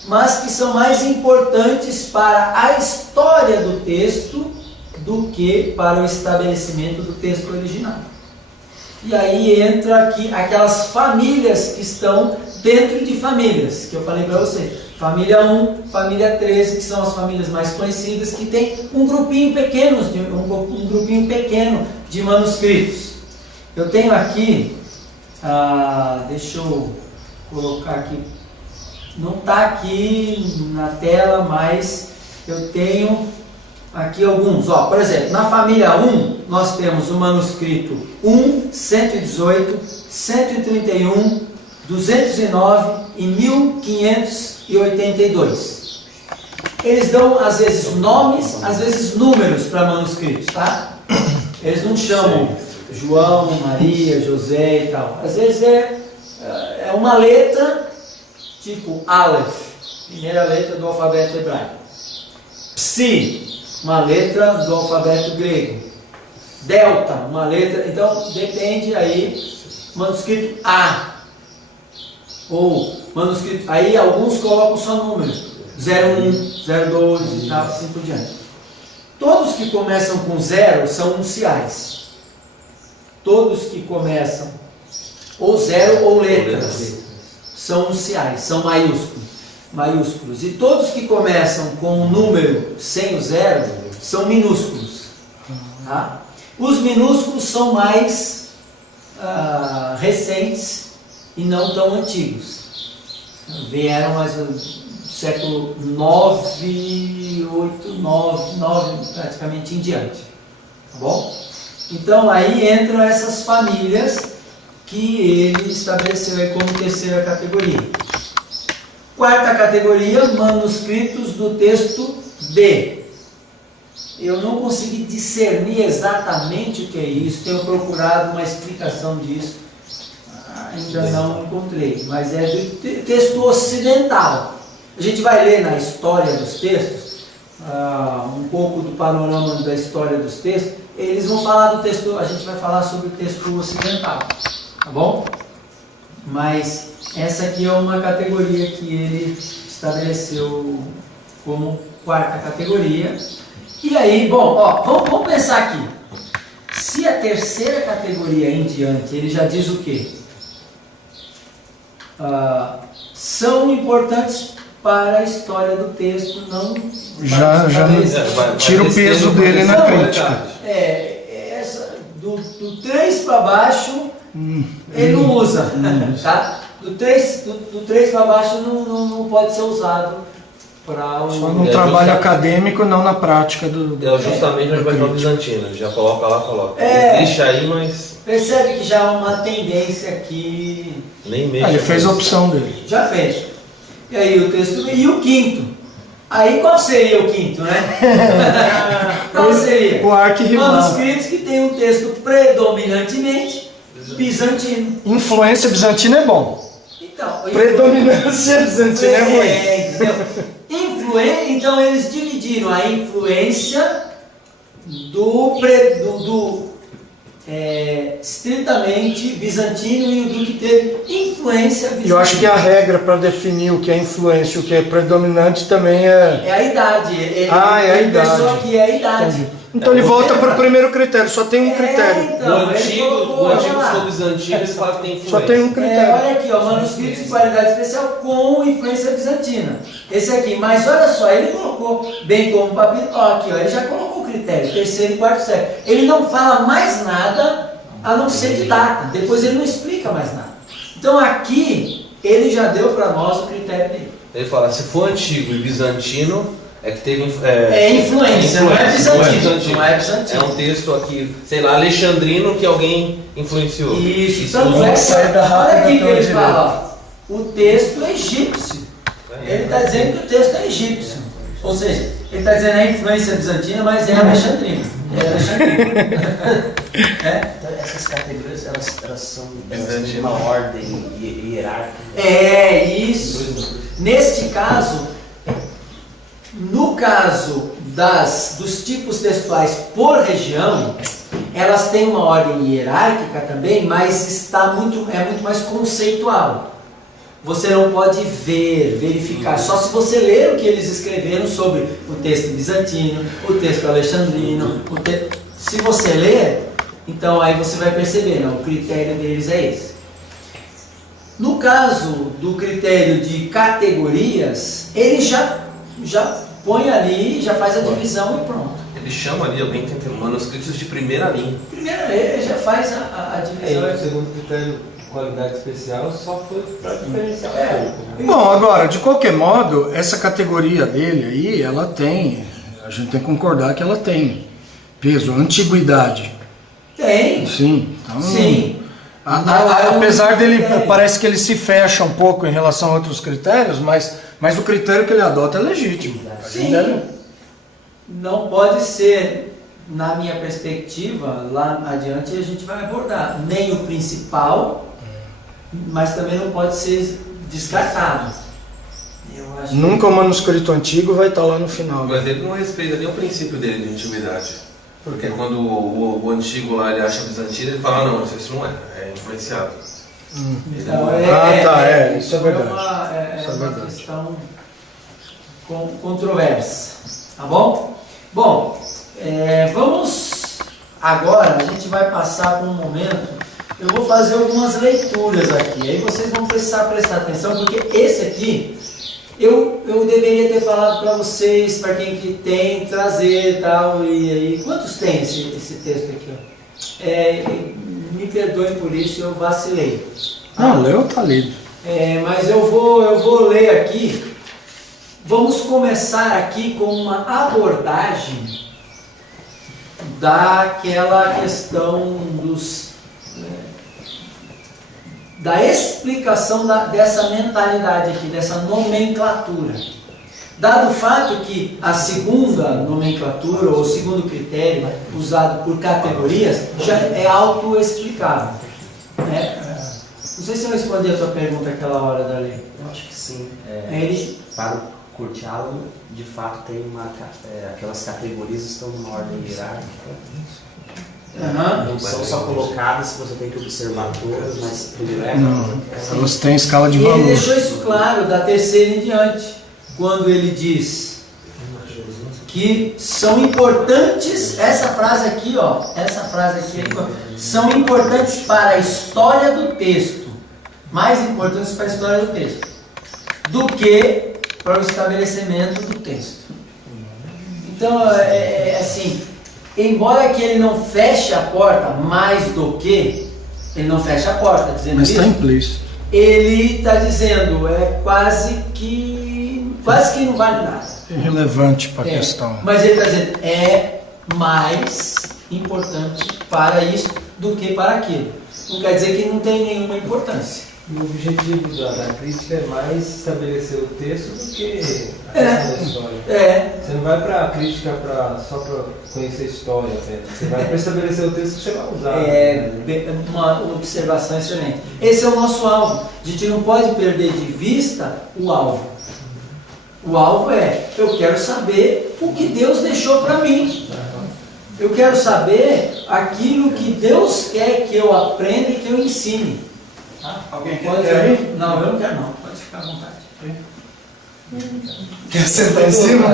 mas que são mais importantes para a história do texto do que para o estabelecimento do texto original. E aí entra aqui aquelas famílias que estão dentro de famílias, que eu falei para você. Família 1, família 13, que são as famílias mais conhecidas, que tem um grupinho pequeno de manuscritos. Eu tenho aqui, deixa eu colocar aqui, não está aqui na tela, mas eu tenho aqui alguns. Por exemplo, na família 1, nós temos o manuscrito 1, 118, 131, 209 e 1582. Eles dão, às vezes, nomes, às vezes números para manuscritos, tá? Eles não chamam João, Maria, José e tal. Às vezes é uma letra, tipo Aleph, primeira letra do alfabeto hebraico. Psi, uma letra do alfabeto grego. Delta, uma letra. Então, depende aí, manuscrito A. Ou manuscrito, aí alguns colocam só números, 01, 02 e tal, assim por diante. Todos que começam com 0 são unciais. Todos que começam ou 0 ou letras são unciais, são maiúsculos. E todos que começam com um número sem o 0 são minúsculos. Tá? Os minúsculos são mais recentes e não tão antigos. Vieram mais no século 9, 8, 9 praticamente em diante. Tá bom? Então aí entram essas famílias que ele estabeleceu aí como terceira categoria. Quarta categoria, manuscritos do texto B. Eu não consegui discernir exatamente o que é isso, tenho procurado uma explicação disso, ainda não encontrei, mas é do texto ocidental. A gente vai ler na história dos textos, um pouco do panorama da história dos textos, eles vão falar do texto, a gente vai falar sobre o texto ocidental, tá bom? Mas essa aqui é uma categoria que ele estabeleceu como quarta categoria. E aí, bom, vamos pensar aqui. Se a terceira categoria em diante, ele já diz o quê? São importantes para a história do texto, não... Já tira o peso dele na crítica. Do 3 para baixo, ele não usa. Tá? Do 3 para baixo não pode ser usado para o... Só no trabalho acadêmico, não na prática do... justamente onde vai para o bizantino, já coloca. Deixa aí, mas... Percebe que já há uma tendência aqui... Nem mesmo. Ele fez a opção dele. Já fez. E aí o texto... E o quinto? Aí qual seria o quinto, né? Qual seria? O arquirrival. Manuscritos que tem um texto predominantemente bizantino. Influência bizantina é bom. Então, predominância bizantina é ruim. Então eles dividiram a influência estritamente bizantino e o do que teve influência bizantina. E eu acho que a regra para definir o que é influência e o que é predominante também é... É a idade. Ele a idade. pensou que é a idade. Entendi. Então ele volta para o primeiro critério, só tem um critério. Então, o antigo se for bizantino, eles falam que tem influência. Só tem um critério. olha aqui, ó, manuscritos de qualidade especial com influência bizantina. Esse aqui, mas olha só, ele colocou, bem como o papiro, ó, aqui, ó, ele já colocou o critério, terceiro e quarto século. Ele não fala mais nada a não ser de data, depois ele não explica mais nada. Então aqui, ele já deu para nós o critério dele. Ele fala, se for antigo e bizantino, é que teve influência, não é bizantino. Não é É bizantino. um texto aqui, sei lá, alexandrino que alguém influenciou. Isso, tanto é que, olha aqui que ele fala, ó, o texto é egípcio. Ele está dizendo que o texto é egípcio. Ou seja, ele está dizendo a influência bizantina, mas é alexandrino. Então, essas categorias, elas têm uma ordem hierárquica. É, isso. Neste caso, no caso dos tipos textuais por região, elas têm uma ordem hierárquica também, mas é muito mais conceitual. Você não pode verificar, só se você ler o que eles escreveram sobre o texto bizantino, o texto alexandrino. Se você ler, então aí você vai perceber, não, o critério deles é esse. No caso do critério de categorias, ele já põe ali, já faz a divisão e pronto. Ele chama ali alguém que tem manuscritos de primeira linha. Primeiro ele já faz a divisão. O segundo critério de qualidade especial só foi para diferenciar um pouco. Bom, agora, de qualquer modo, essa categoria dele aí, ela tem, a gente tem que concordar que ela tem peso, antiguidade. Tem. Sim. Então, Sim. Apesar dele, parece que ele se fecha um pouco em relação a outros critérios, mas o critério que ele adota é legítimo. Sim. Não pode ser, na minha perspectiva, lá adiante a gente vai abordar, nem o principal, mas também não pode ser descartado. Eu acho Nunca o manuscrito antigo vai estar lá no final. Mas ele não respeita nem o princípio dele de antiguidade. Porque quando o antigo lá ele acha bizantino, ele fala, não, isso não é influenciado. Então, isso é verdade. É uma questão controversa, tá bom? Bom, vamos agora, a gente vai passar por um momento, eu vou fazer algumas leituras aqui, aí vocês vão precisar prestar atenção, porque esse aqui, eu deveria ter falado para vocês, para quem que tem, trazer e tal, e quantos tem esse texto aqui? Me perdoem por isso, eu vacilei. Não, leu, tá lido. Mas eu vou ler aqui. Vamos começar aqui com uma abordagem daquela questão da explicação dessa mentalidade aqui, dessa nomenclatura. Dado o fato que a segunda nomenclatura, ou o segundo critério usado por categorias, já é autoexplicável. Não sei se eu respondi a tua pergunta aquela hora, Dali. Eu acho que sim. Para o Curtialo, de fato, tem aquelas categorias estão numa ordem hierárquica. Não são só colocadas, você tem que observar todas, mas primeiro não, elas têm escala de valor. Ele deixou isso claro da terceira em diante, quando ele diz que são importantes, essa frase aqui, são importantes para a história do texto, mais importantes para a história do texto, do que para o estabelecimento do texto. Então, assim, embora que ele não feche a porta mais do que, ele não fecha a porta dizendo mas isso, está implícito. Ele está dizendo, quase que não vale nada. Irrelevante para a questão. Mas ele está dizendo, é mais importante para isso do que para aquilo. Não quer dizer que não tem nenhuma importância. E o objetivo da crítica é mais estabelecer o texto do que a questão da história. Você não vai para a crítica só para conhecer a história, você vai para estabelecer o texto que você vai usar. Uma observação excelente. Esse é o nosso alvo. A gente não pode perder de vista o alvo. O alvo eu quero saber o que Deus deixou para mim. Eu quero saber aquilo que que Deus quer que eu aprenda e que eu ensine. Tá? Alguém Pode quer ir? Não, eu não quero não. Pode ficar à vontade. Quer sentar em cima?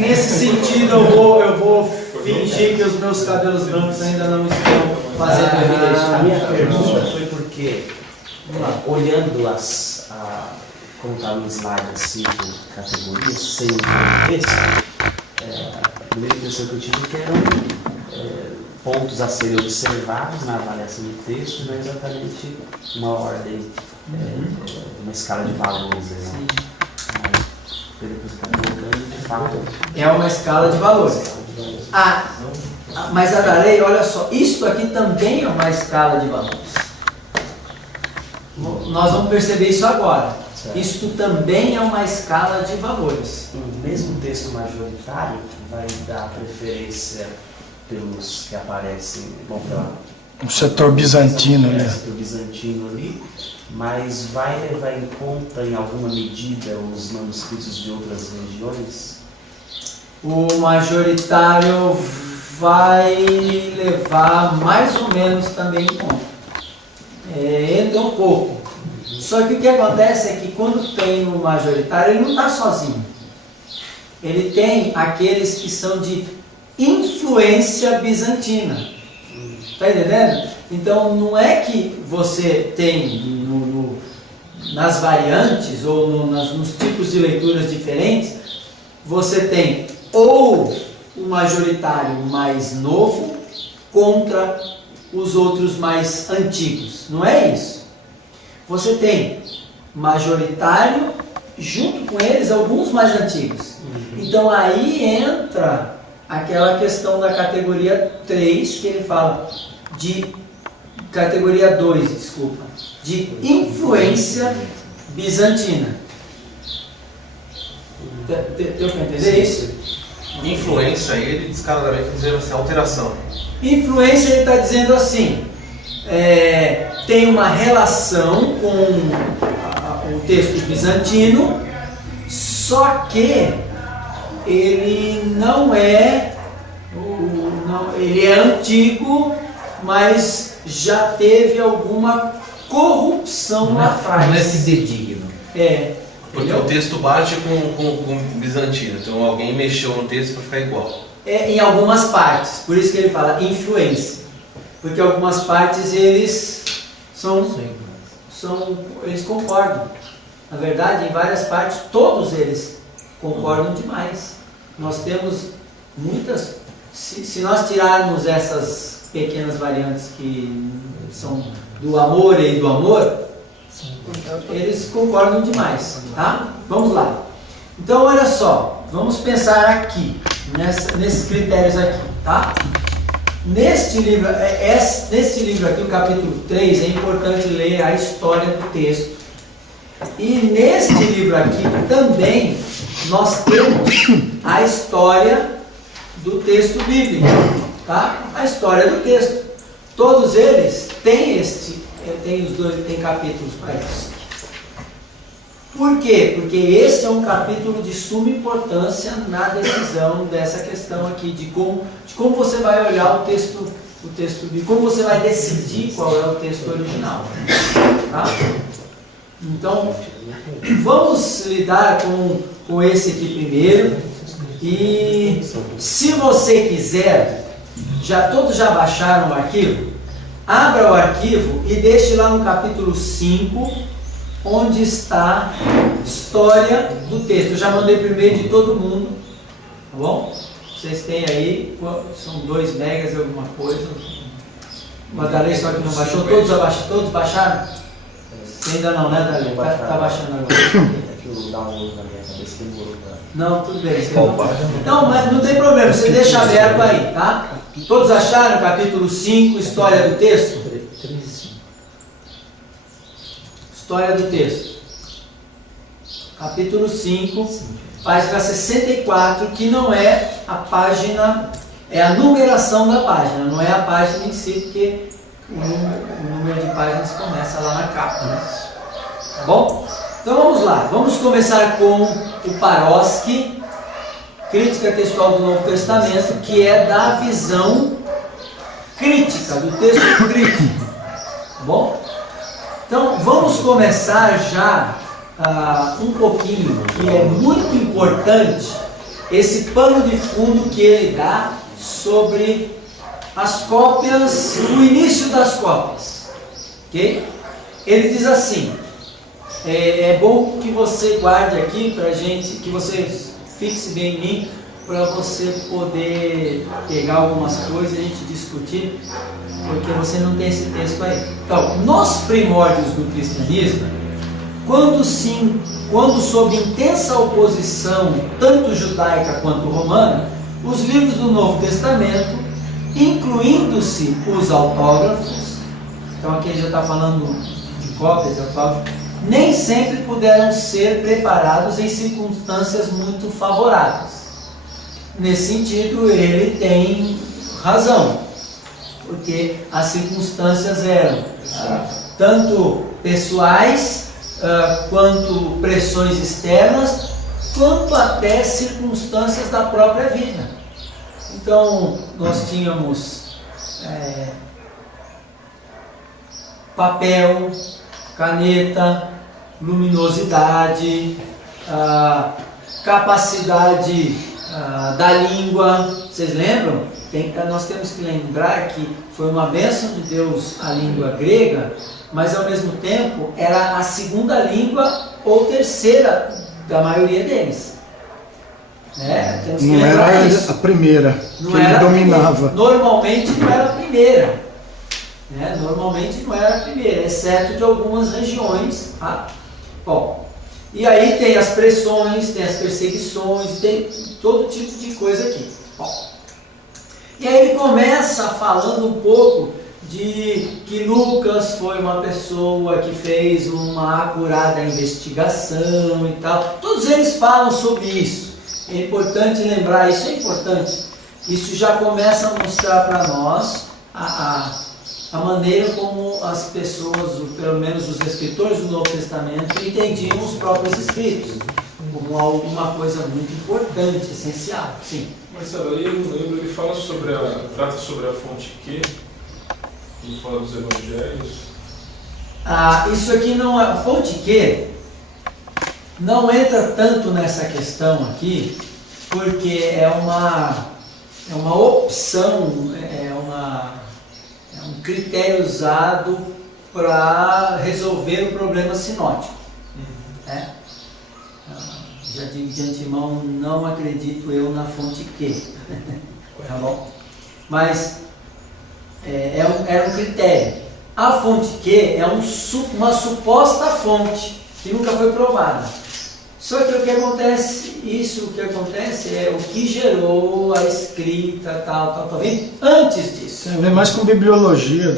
Nesse sentido, eu vou fingir que os meus cabelos brancos ainda não estão fazendo evidência. A minha pergunta foi porque, olhando como está no slide, as 5 categorias, sem o texto, a primeira impressão que eu tive que eram pontos a serem observados na avaliação do texto, não exatamente uma ordem, uma escala de valores. É uma escala de valores. Mas a Darei, olha só, isto aqui também é uma escala de valores. Nós vamos perceber isso agora. Isto também é uma escala de valores. O mesmo texto majoritário vai dar preferência pelos que aparecem, O setor bizantino, né? O setor bizantino ali, mas vai levar em conta em alguma medida os manuscritos de outras regiões? O majoritário vai levar mais ou menos também em conta. Entra um pouco. Só que o que acontece é que quando tem o majoritário, ele não está sozinho. Ele tem aqueles que são de influência bizantina. Está entendendo? Então não é que você tem nas variantes ou nos tipos de leituras diferentes, você tem ou o majoritário mais novo contra os outros mais antigos. Não é isso. Você tem majoritário, junto com eles, alguns mais antigos. Então aí entra aquela questão da categoria 3, que ele fala de categoria 2, desculpa, de influência bizantina. Deu para entender isso? Influência, aí ele descaradamente dizendo assim, alteração. Influência, ele está dizendo assim, tem uma relação com o texto bizantino, só que ele não é, ele é antigo, mas já teve alguma corrupção lá atrás. Não é fidedigno. Porque o texto bate com o bizantino, então alguém mexeu no texto para ficar igual. Em algumas partes, por isso que ele fala influência, porque algumas partes eles eles concordam. Na verdade, em várias partes, todos eles concordam demais. Nós temos muitas, se nós tirarmos essas pequenas variantes que são do amor e do amor, eles concordam demais, tá? Vamos lá. Então, olha só, vamos pensar aqui, nesses critérios aqui, tá? Neste livro aqui, o capítulo 3, é importante ler a história do texto. E neste livro aqui também nós temos a história do texto bíblico, tá? A história do texto. Todos eles têm tem capítulos para isso. Por quê? Porque este é um capítulo de suma importância na decisão dessa questão aqui, de como você vai olhar o texto bíblico, como você vai decidir qual é o texto original. Tá? Então, vamos lidar com esse aqui primeiro. E se você quiser, todos já baixaram o arquivo? Abra o arquivo e deixe lá no capítulo 5, onde está a história do texto. Eu já mandei por e-mail de todo mundo, tá bom? Vocês têm aí, são 2 megas e alguma coisa. Madalena só que não baixou, todos baixaram? Ainda não, né, Dalê? Tá baixando agora. É que o download na minha cabeça demorou pra... Não, tudo bem. Não, mas não tem problema, você deixa aberto aí, tá? Todos acharam o capítulo 5, história do texto? História do texto. Capítulo 5, página 64, que não é a página, é a numeração da página, não é a página em si, porque o número de páginas começa lá na capa, né? Tá bom? Então vamos lá, vamos começar com o Paroski, Crítica Textual do Novo Testamento, que é da visão crítica, do texto crítico. Tá bom? Então, vamos começar já um pouquinho, que é muito importante, esse pano de fundo que ele dá sobre as cópias, o início das cópias. Ok? Ele diz assim, é bom que você guarde aqui pra gente, que você fixe bem em mim, para você poder pegar algumas coisas e a gente discutir, porque você não tem esse texto aí. Então, nos primórdios do cristianismo, quando sob intensa oposição, tanto judaica quanto romana, os livros do Novo Testamento, incluindo-se os autógrafos, então aqui ele já está falando de cópias de autógrafos, nem sempre puderam ser preparados em circunstâncias muito favoráveis. Nesse sentido, ele tem razão, porque as circunstâncias eram tanto pessoais, quanto pressões externas, quanto até circunstâncias da própria vida. Então, nós tínhamos papel, caneta, luminosidade, capacidade da língua. Vocês lembram? Nós temos que lembrar que foi uma bênção de Deus a língua grega, mas ao mesmo tempo era a segunda língua ou terceira da maioria deles. Temos que não lembrar era isso. A primeira Não que ele dominava. Normalmente não era a primeira. Normalmente não era a primeira, exceto de algumas regiões. Bom, e aí tem as pressões, tem as perseguições, tem todo tipo de coisa aqui. Bom, e aí ele começa falando um pouco de que Lucas foi uma pessoa que fez uma acurada investigação e tal. Todos eles falam sobre isso. É importante lembrar, isso é importante. Isso já começa a mostrar para nós a maneira como as pessoas, pelo menos os escritores do Novo Testamento, entendiam os próprios escritos como alguma coisa muito importante, essencial. Sim. Marcelo, aí eu não lembro, ele fala trata sobre a fonte Q, ele fala dos evangelhos. Isso aqui não é, a fonte Q não entra tanto nessa questão aqui, porque é uma opção, é um critério usado para resolver o problema sinótico. Já digo de antemão, não acredito eu na fonte Q. Tá bom? Mas era um critério. A fonte Q é uma suposta fonte que nunca foi provada. Só que o que acontece é o que gerou a escrita, tal, tá vendo? Antes disso. Vem mais com bibliologia.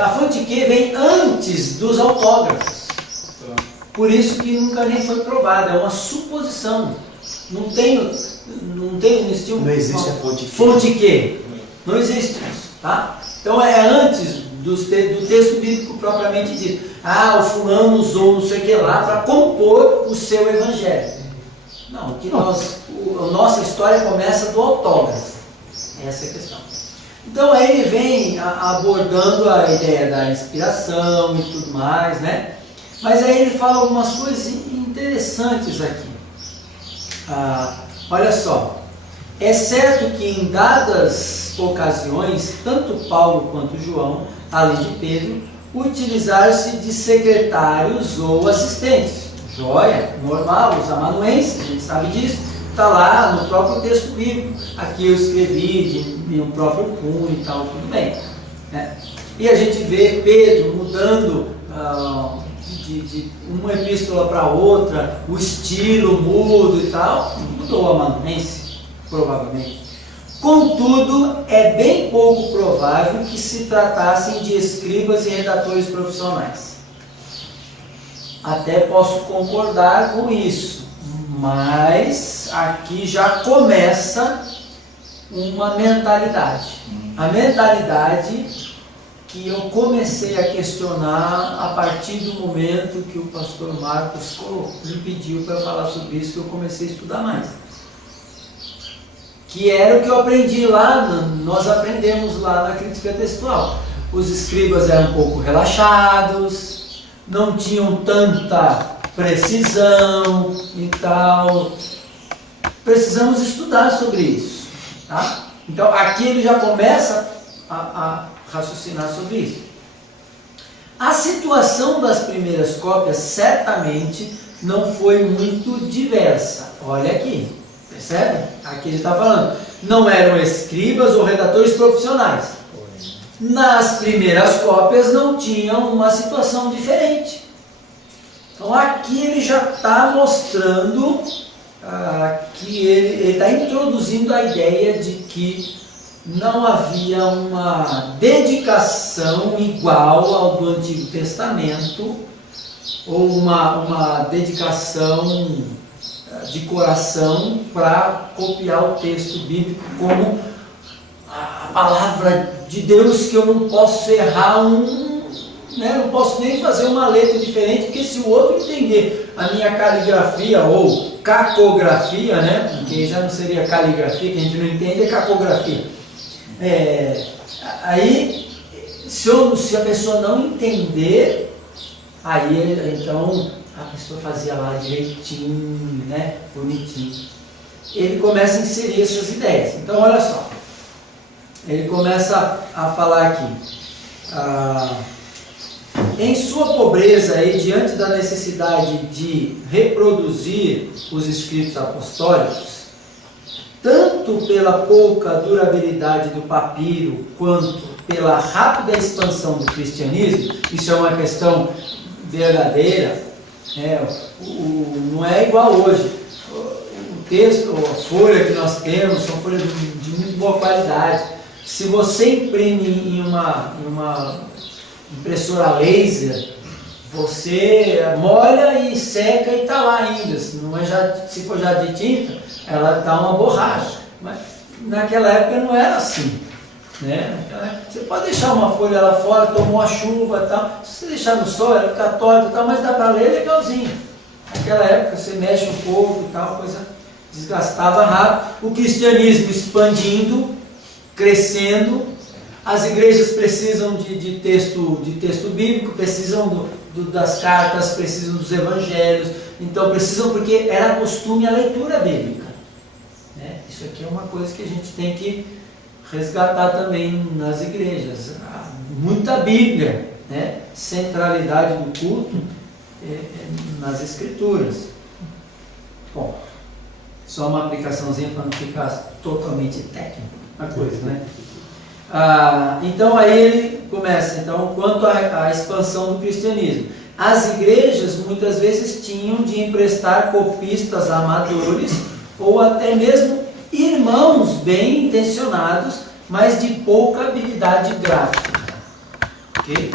A fonte Q vem antes dos autógrafos. Por isso que nunca nem foi provada, é uma suposição. Não existe a fonte Q. Fonte Q. Não existe isso, tá? Então é antes do texto bíblico propriamente dito. O fulano usou não sei o que lá para compor o seu evangelho. Não, a nossa história começa do autógrafo. Essa é a questão. Então aí ele vem abordando a ideia da inspiração e tudo mais, né? Mas aí ele fala algumas coisas interessantes aqui. Olha só. É certo que em dadas ocasiões, tanto Paulo quanto João, além de Pedro, utilizaram-se de secretários ou assistentes. Joia, normal, os amanuenses, a gente sabe disso, está lá no próprio texto bíblico. Aqui eu escrevi de um próprio punho e tal, tudo bem. Né? E a gente vê Pedro mudando de uma epístola para outra, o estilo mudo e tal, mudou o amanuense, provavelmente. Contudo, é bem pouco provável que se tratassem de escribas e redatores profissionais. Até posso concordar com isso, mas aqui já começa uma mentalidade. A mentalidade que eu comecei a questionar a partir do momento que o pastor Marcos me pediu para falar sobre isso, que eu comecei a estudar mais. que era o que eu aprendi lá, nós aprendemos lá na crítica textual. Os escribas eram um pouco relaxados, não tinham tanta precisão e tal. Precisamos estudar sobre isso, tá? Então aqui ele já começa a raciocinar sobre isso. A situação das primeiras cópias certamente não foi muito diversa. Olha aqui, percebe? Aqui ele está falando, não eram escribas ou redatores profissionais. Nas primeiras cópias não tinham uma situação diferente. Então aqui ele já está mostrando que ele está introduzindo a ideia de que não havia uma dedicação igual ao do Antigo Testamento, ou uma dedicação de coração para copiar o texto bíblico como a palavra de Deus, que eu não posso errar não posso nem fazer uma letra diferente, porque se o outro entender a minha caligrafia ou cacografia, né, porque já não seria caligrafia, que a gente não entende, é cacografia. Aí, se a pessoa não entender, aí então a pessoa fazia lá direitinho, né, bonitinho. Ele começa a inserir essas ideias. Então, olha só. Ele começa a falar aqui. Em sua pobreza e diante da necessidade de reproduzir os escritos apostólicos, tanto pela pouca durabilidade do papiro, quanto pela rápida expansão do cristianismo, isso é uma questão verdadeira, não é igual hoje. O texto, a folha que nós temos, são folhas de muito boa qualidade. Se você imprime em uma impressora laser, você molha e seca e está lá ainda. Se for já de tinta, ela dá uma borracha. Mas naquela época não era assim, né? Você pode deixar uma folha lá fora, tomou a chuva e tal. Se você deixar no sol, ela fica torta e tal, mas dá para ler legalzinho. Naquela época você mexe um pouco e tal, a coisa desgastava rápido. O cristianismo expandindo, crescendo. As igrejas precisam de texto bíblico, precisam das cartas, precisam dos evangelhos. Então precisam, porque era costume a leitura bíblica. Isso aqui é uma coisa que a gente tem que resgatar também nas igrejas. Muita Bíblia, né? Centralidade do culto nas escrituras. Bom, só uma aplicaçãozinha para não ficar totalmente técnico a coisa, né? Então aí ele começa, quanto à expansão do cristianismo. As igrejas muitas vezes tinham de emprestar copistas amadores ou até mesmo irmãos bem intencionados, mas de pouca habilidade gráfica. Ok?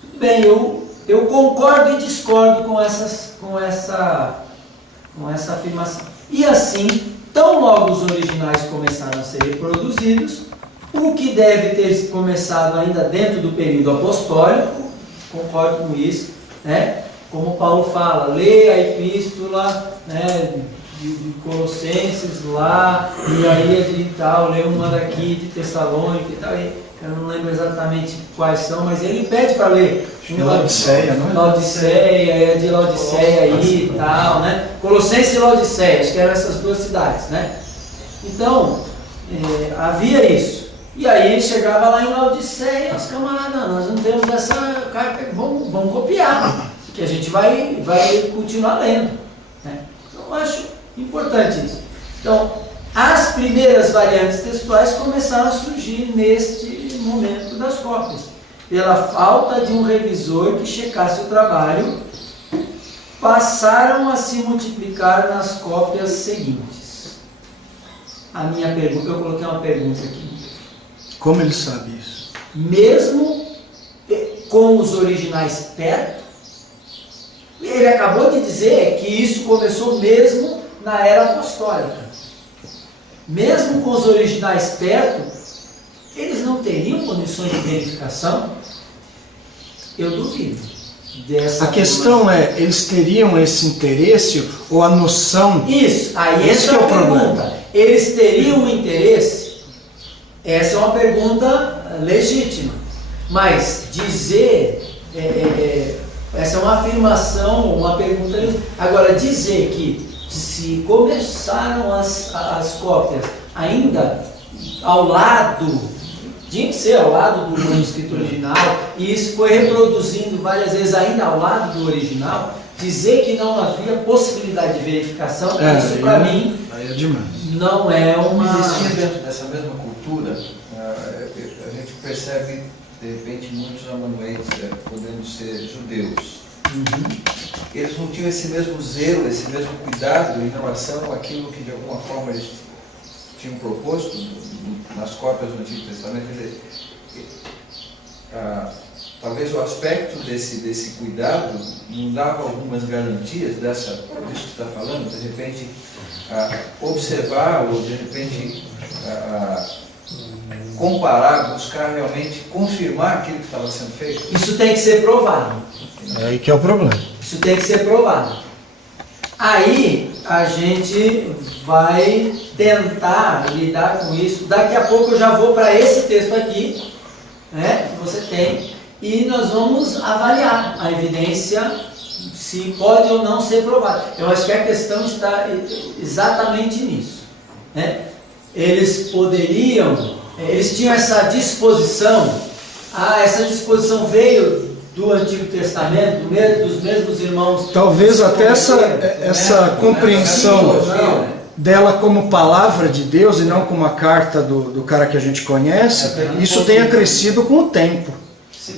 Tudo bem, eu concordo e discordo com essa afirmação. E assim, tão logo os originais começaram a ser reproduzidos, o que deve ter começado ainda dentro do período apostólico, concordo com isso, né? Como Paulo fala, lê a epístola, né, de Colossenses lá, e aí de tal, lê uma daqui de Tessalônica e tal, eu não lembro exatamente quais são, mas ele pede para ler. Laodiceia, não é? Laodiceia, de Laodiceia aí e tal, né? Colossenses e Laodiceia, acho que eram essas duas cidades, né? Então, havia isso. E aí chegava lá em Laodiceia, os camaradas, nós não temos essa carta, vamos copiar, que a gente vai continuar lendo, né? Então eu acho importante isso. Então, as primeiras variantes textuais começaram a surgir neste momento das cópias, pela falta de um revisor que checasse o trabalho, passaram a se multiplicar nas cópias seguintes. A minha pergunta, eu coloquei uma pergunta aqui. Como ele sabe isso? Mesmo com os originais perto, ele acabou de dizer que isso começou mesmo na era apostólica. Mesmo com os originais perto, eles não teriam condições de verificação? Eu duvido. A questão eles teriam esse interesse ou a noção? Isso, aí esse é o problema. eles teriam interesse? Essa é uma pergunta legítima. Mas dizer, essa é uma afirmação, uma pergunta legítima. Agora, dizer que se começaram as cópias ainda ao lado, tinha que ser ao lado do manuscrito original, e isso foi reproduzindo várias vezes ainda ao lado do original, dizer que não havia possibilidade de verificação, isso para mim não é uma... Existia dentro dessa mesma cultura, a gente percebe de repente muitos amanuenses podendo ser judeus. Eles não tinham esse mesmo zelo, esse mesmo cuidado em relação àquilo que de alguma forma eles tinham proposto nas cópias do Antigo Testamento. Quer dizer, talvez o aspecto desse cuidado não dava algumas garantias disso que está falando, de repente observar ou de repente comparar, buscar realmente confirmar aquilo que estava sendo feito. Isso tem que ser provado. É aí que é o problema. Isso tem que ser provado. Aí a gente vai tentar lidar com isso. Daqui a pouco eu já vou para esse texto aqui, né, que você tem, e nós vamos avaliar a evidência, se pode ou não ser provado. Eu acho que a questão está exatamente nisso, né? Eles tinham essa disposição, essa disposição veio do Antigo Testamento, dos mesmos irmãos. Talvez até essa compreensão dela como palavra de Deus e não como a carta do cara que a gente conhece, isso tenha crescido com o tempo.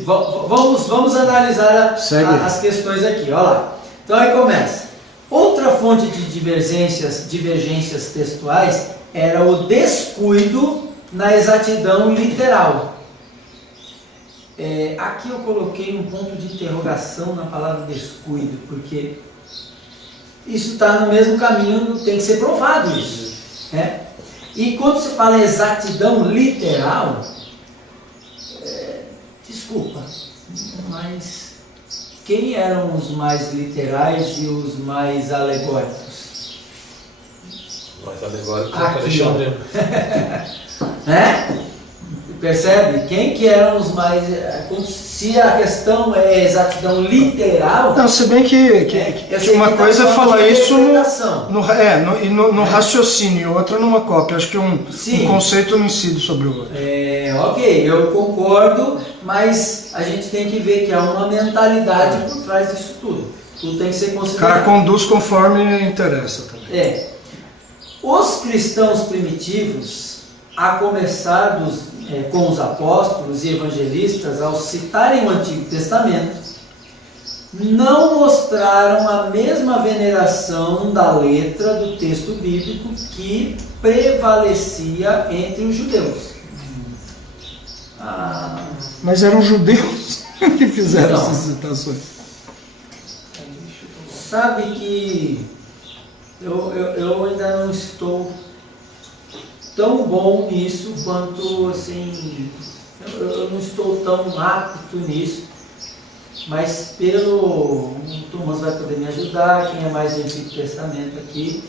Vamos analisar as questões aqui, olha lá. Então aí começa. Outra fonte de divergências textuais era o descuido na exatidão literal. Aqui eu coloquei um ponto de interrogação na palavra descuido, porque isso está no mesmo caminho, tem que ser provado isso, né? E quando se fala em exatidão literal, desculpa, mas quem eram os mais literais e os mais alegóricos? Mais alegóricos aqui, Alexandre. Né? Percebe? Quem que eram os mais... Se a questão é exatidão literal... Não, se bem que uma coisa é falar isso no raciocínio e outra numa cópia. Acho que um conceito não incide sobre o outro. Ok, eu concordo, mas a gente tem que ver que há uma mentalidade por trás disso tudo. Tudo tem que ser considerado. O cara conduz conforme interessa também. Os cristãos primitivos, a começar com os apóstolos e evangelistas, ao citarem o Antigo Testamento, não mostraram a mesma veneração da letra do texto bíblico que prevalecia entre os judeus. Mas eram judeus que fizeram essas citações. Sabe que eu ainda não estou tão bom nisso quanto, assim, eu não estou tão apto nisso, mas o Thomas vai poder me ajudar, quem é mais do Antigo Testamento aqui.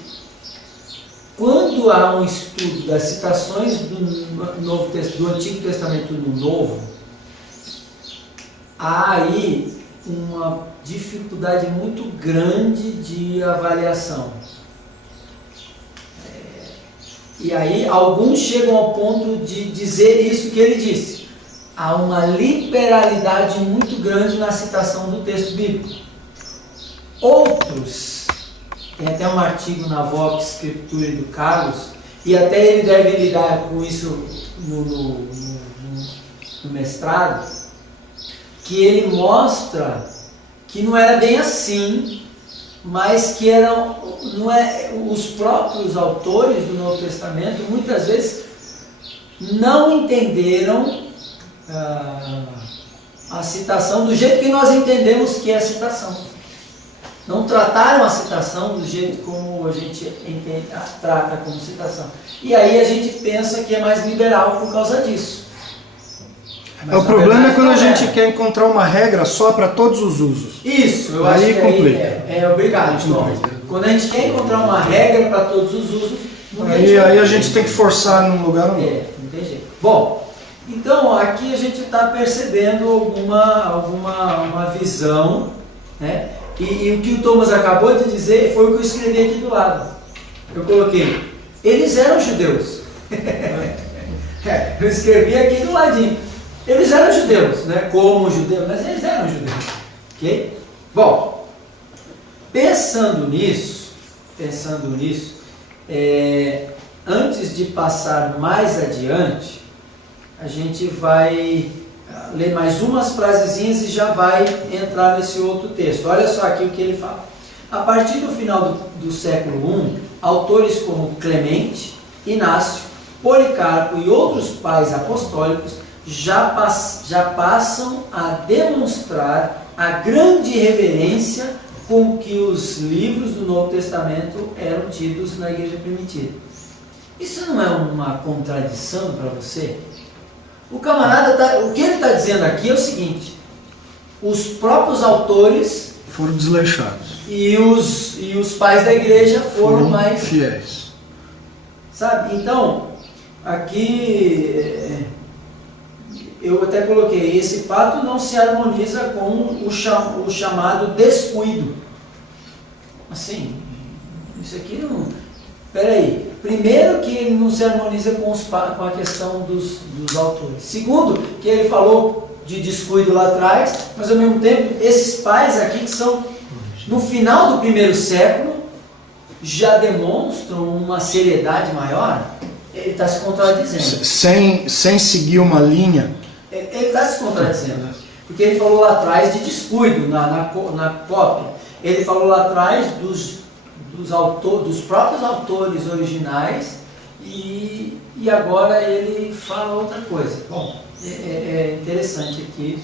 Quando há um estudo das citações do Antigo Testamento no Novo, há aí uma dificuldade muito grande de avaliação. E aí alguns chegam ao ponto de dizer isso que ele disse. Há uma liberalidade muito grande na citação do texto bíblico. Outros, tem até um artigo na Vox Scriptura do Carlos, e até ele deve lidar com isso no mestrado, que ele mostra que não era bem assim, mas que os próprios autores do Novo Testamento muitas vezes não entenderam a citação do jeito que nós entendemos que é a citação. Não trataram a citação do jeito como a gente trata como citação. E aí a gente pensa que é mais liberal por causa disso. Mas o problema é quando a gente quer encontrar uma regra só para todos os usos. Isso, eu acho que complica. Obrigado, Tom. Quando a gente quer encontrar uma regra para todos os usos, Aí a gente tem que forçar num lugar ou não. Não tem jeito. Bom, então aqui a gente está percebendo uma visão, né? E o que o Thomas acabou de dizer foi o que eu escrevi aqui do lado. Eu coloquei, eles eram judeus. Eu escrevi aqui do ladinho. Eles eram judeus, né? Como judeus, mas eles eram judeus. Ok? Bom, pensando nisso, antes de passar mais adiante, a gente vai ler mais umas frasezinhas e já vai entrar nesse outro texto. Olha só aqui o que ele fala. A partir do final do século I, autores como Clemente, Inácio, Policarpo e outros pais apostólicos já passam a demonstrar a grande reverência com que os livros do Novo Testamento eram tidos na igreja primitiva. Isso não é uma contradição para você? O camarada, o que ele está dizendo aqui é o seguinte: os próprios autores foram desleixados e os pais da igreja foram mais fiéis. Sabe? Então, aqui eu até coloquei, esse fato não se harmoniza com o chamado descuido. Assim, isso aqui não... Peraí, primeiro que ele não se harmoniza com a questão dos autores. Segundo, que ele falou de descuido lá atrás, mas ao mesmo tempo, esses pais aqui que são, no final do primeiro século, já demonstram uma seriedade maior. Ele está se contradizendo. Sem seguir uma linha. Ele está se contradizendo. Porque ele falou lá atrás de descuido na cópia. Ele falou lá atrás dos próprios autores originais e agora ele fala outra coisa. Bom, é interessante aqui,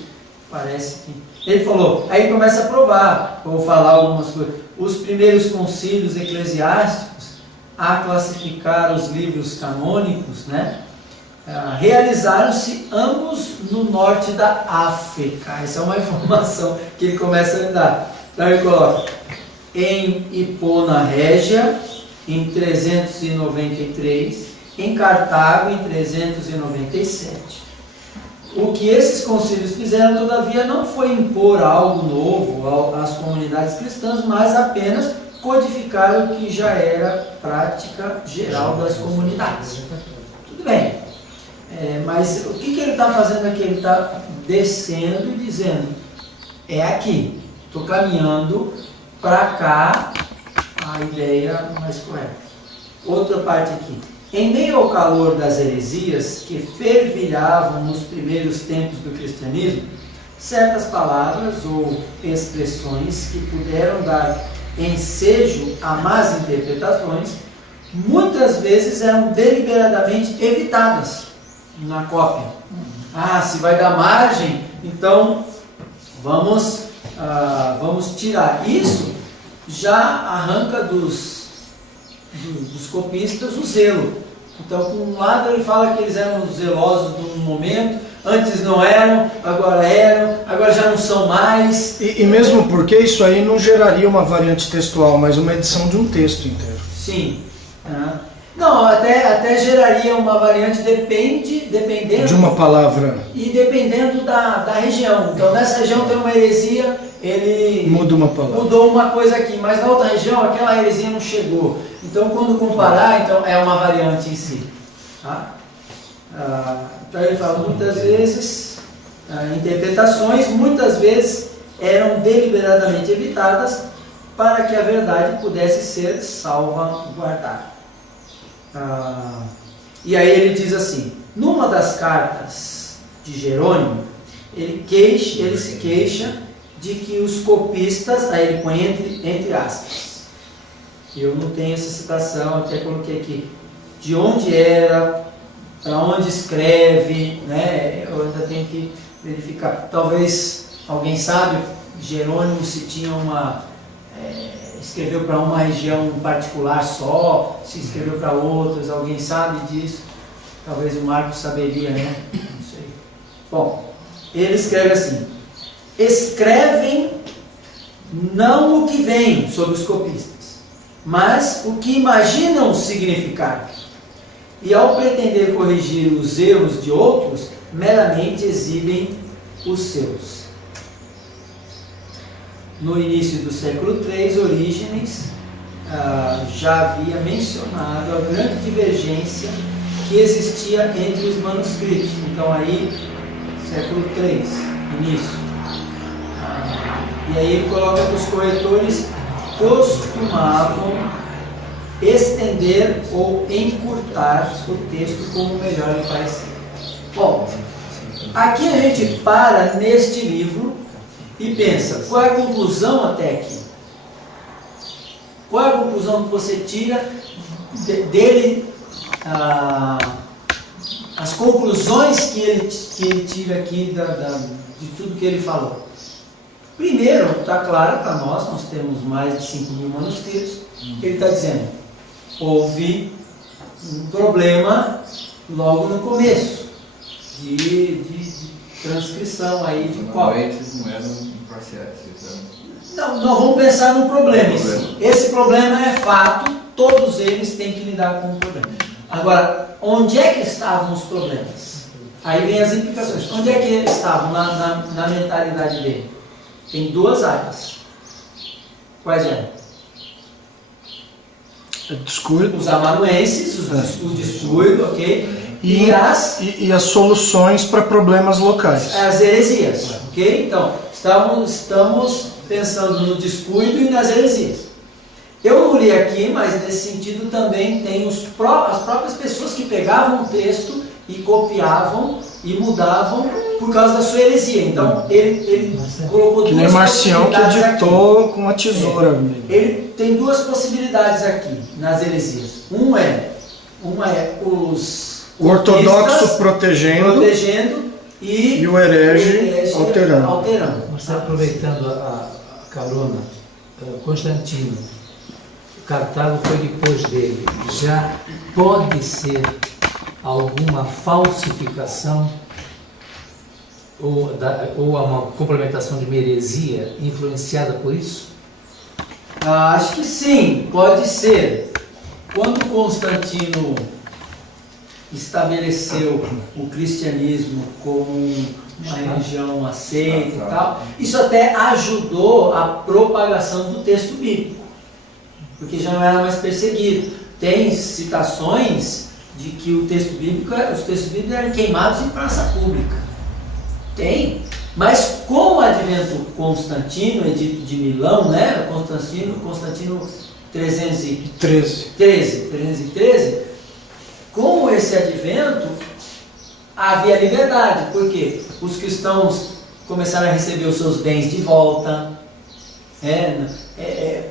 parece que... Ele falou, aí começa a provar, vou falar algumas coisas. Os primeiros concílios eclesiásticos a classificar os livros canônicos, né? Realizaram-se ambos no norte da África. Essa é uma informação que ele começa a dar. Então ele coloca em Hipona Régia, em 393, em Cartago, em 397. O que esses concílios fizeram, todavia, não foi impor algo novo às comunidades cristãs, mas apenas codificar o que já era prática geral das comunidades. Tudo bem. Mas o que ele está fazendo aqui? Ele está descendo e dizendo, é aqui, estou caminhando para cá, a ideia mais correta. Outra parte aqui. Em meio ao calor das heresias que fervilhavam nos primeiros tempos do cristianismo, certas palavras ou expressões que puderam dar ensejo a más interpretações, muitas vezes eram deliberadamente evitadas na cópia. Se vai dar margem, então vamos tirar. Isso já arranca dos copistas o zelo. Então, por um lado ele fala que eles eram zelosos num momento, antes não eram, agora já não são mais. E mesmo porque isso aí não geraria uma variante textual, mas uma edição de um texto inteiro. Sim. Não, até geraria uma variante dependendo de uma palavra. E dependendo da região. Então, nessa região tem uma heresia, ele muda uma palavra. Mudou uma coisa aqui, mas na outra região aquela heresia não chegou. Então, quando comparar, então, é uma variante em si. Tá? Então, ele fala, muitas vezes, interpretações, muitas vezes eram deliberadamente evitadas para que a verdade pudesse ser salvaguardada. E aí ele diz assim, numa das cartas de Jerônimo, ele se queixa de que os copistas, aí ele põe entre aspas, eu não tenho essa citação, até coloquei aqui, de onde era, para onde escreve, né? Eu ainda tenho que verificar, talvez alguém sabe, Jerônimo se tinha escreveu para uma região particular só, se escreveu para outras, alguém sabe disso? Talvez o Marcos saberia, né? Não sei. Bom, ele escreve assim, escrevem não o que vem sobre os copistas, mas o que imaginam significar. E ao pretender corrigir os erros de outros, meramente exibem os seus. No início do século III, Orígenes já havia mencionado a grande divergência que existia entre os manuscritos. Então aí, século III, início. E aí ele coloca que os corretores costumavam estender ou encurtar o texto como melhor lhe parecer. Bom, aqui a gente para neste livro e pensa, qual é a conclusão até aqui? Qual é a conclusão que você tira dele, as conclusões que ele tira aqui de tudo que ele falou? Primeiro, está claro para nós temos mais de 5.000 manuscritos, ele está dizendo, houve um problema logo no começo, de transcrição aí de cópia. Não eram imparciais. Não, nós vamos pensar no problema. Esse problema é fato, todos eles têm que lidar com o problema. Agora, onde é que estavam os problemas? Aí vem as implicações. Onde é que eles estavam na mentalidade dele? Tem duas áreas. Quais eram? Descuido. Os amanuenses, o descuido, ok? E as soluções para problemas locais. As heresias, ok? Então, estamos pensando no descuido e nas heresias. Eu não li aqui, mas nesse sentido também tem as próprias pessoas que pegavam o texto e copiavam e mudavam por causa da sua heresia. Então, ele colocou que duas nem Marcião que editou aqui. Com a tesoura. Ele tem duas possibilidades aqui nas heresias. Uma é os o ortodoxo protegendo e o herege alterando. Você aproveitando a carona, Constantino, Cartago foi depois dele. Já pode ser alguma falsificação ou uma complementação de uma heresia influenciada por isso? Acho que sim, pode ser. Quando Constantino estabeleceu o cristianismo como uma religião aceita e tal, isso até ajudou a propagação do texto bíblico, porque já não era mais perseguido. Tem citações de que os textos bíblicos eram queimados em praça pública. Tem. Mas com o advento Constantino, edito de Milão, né? Constantino 313, com esse advento havia liberdade, porque os cristãos começaram a receber os seus bens de volta,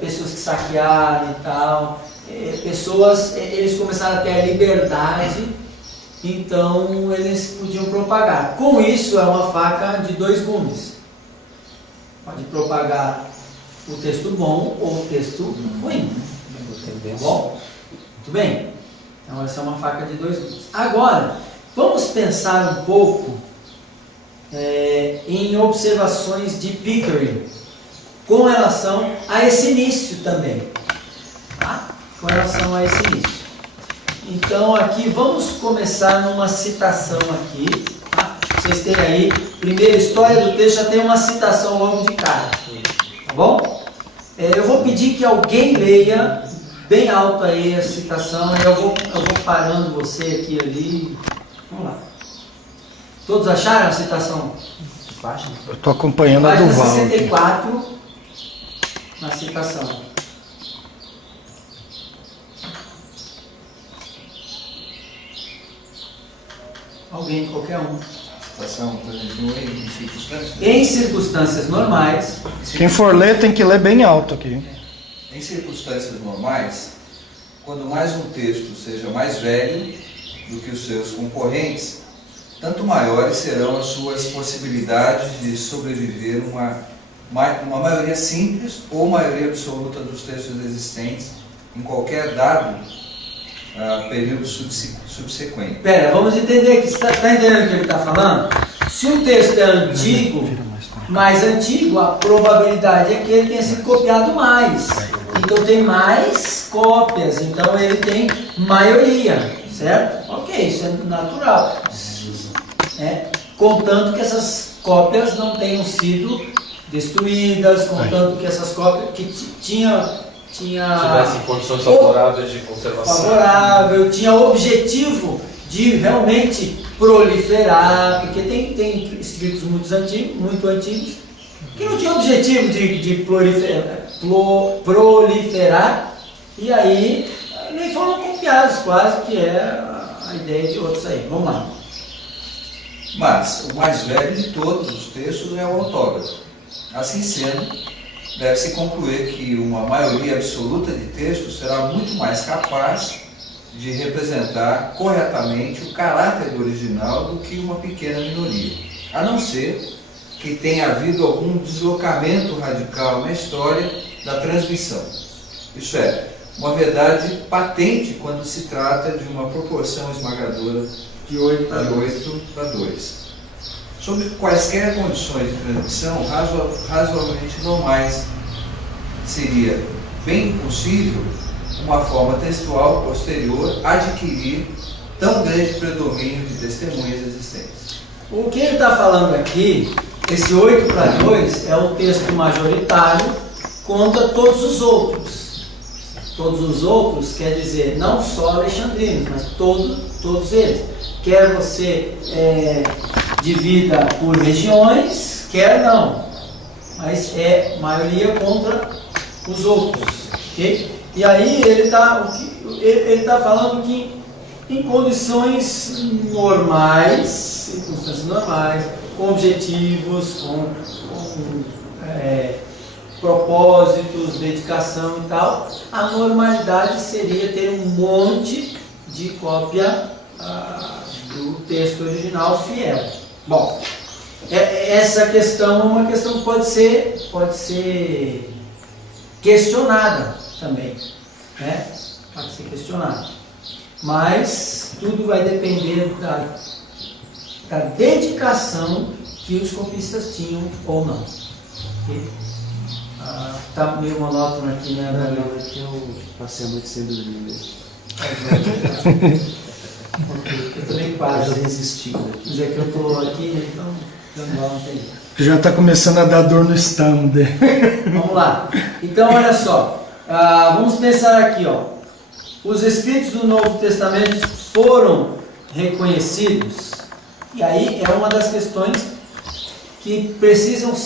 pessoas que saquearam e tal, eles começaram a ter a liberdade, então eles podiam propagar. Com isso é uma faca de dois gumes, pode propagar o texto bom ou o texto ruim. Tá bom? Muito bem? Então essa é uma faca de dois gumes. Agora, vamos pensar um pouco em observações de Pickering com relação a esse início também. Tá? Com relação a esse início. Então aqui vamos começar numa citação aqui. Tá? Vocês têm aí, primeira história do texto, já tem uma citação logo de cara. Tá bom? Eu vou pedir que alguém leia bem alto aí a citação, eu vou parando você aqui ali. Vamos lá. Todos acharam a citação? Eu estou acompanhando a Página Duval. 64, na citação. Alguém, qualquer um. Citação, continua em circunstâncias. Em circunstâncias normais. Quem for ler tem que ler bem alto aqui. Em circunstâncias normais, quando mais um texto seja mais velho do que os seus concorrentes, tanto maiores serão as suas possibilidades de sobreviver uma maioria simples ou maioria absoluta dos textos existentes em qualquer dado período subsequente. Pera, vamos entender aqui. Você está entendendo o que ele está falando? Se um texto é antigo, mais antigo, a probabilidade é que ele tenha sido copiado mais. então tem mais cópias, então ele tem maioria, certo? Ok, isso é natural. Contanto que essas cópias não tenham sido destruídas, contanto que essas cópias que tinha tivesse condições favoráveis de conservação. Favorável, tinha objetivo de realmente proliferar, porque tem escritos muito antigos que não tinham objetivo de proliferar, e aí nem foram copiados quase, que é a ideia de outros aí. Vamos lá. Mas o mais velho de todos os textos é o autógrafo. Assim sendo, deve-se concluir que uma maioria absoluta de textos será muito mais capaz de representar corretamente o caráter do original do que uma pequena minoria, a não ser que tenha havido algum deslocamento radical na história da transmissão. Isso é, uma verdade patente quando se trata de uma proporção esmagadora de 8:2. Sob quaisquer condições de transmissão razoavelmente normais, seria bem possível uma forma textual posterior adquirir tão grande predomínio de testemunhas existentes. O que ele está falando aqui, esse 8:2 é o texto majoritário contra todos os outros. Todos os outros quer dizer não só alexandrinos, mas todos eles. Quer você divida por regiões, quer não. Mas é maioria contra os outros. Okay? E aí ele está falando que em condições normais, circunstâncias normais, com objetivos, com propósitos, dedicação e tal, a normalidade seria ter um monte de cópia do texto original fiel. Bom, essa questão é uma questão que pode ser questionada também, né? Pode ser questionada, mas tudo vai depender da dedicação que os copistas tinham ou não. Okay? Tá meio monótono aqui, né? Não, é que eu passei a noite sem dormir mesmo. Eu também quase resisti. Mas é que eu estou aqui, então não tem. Já está começando a dar dor no estômago. Vamos lá. Então, olha só. Vamos pensar aqui, ó. Os escritos do Novo Testamento foram reconhecidos. E aí é uma das questões que precisa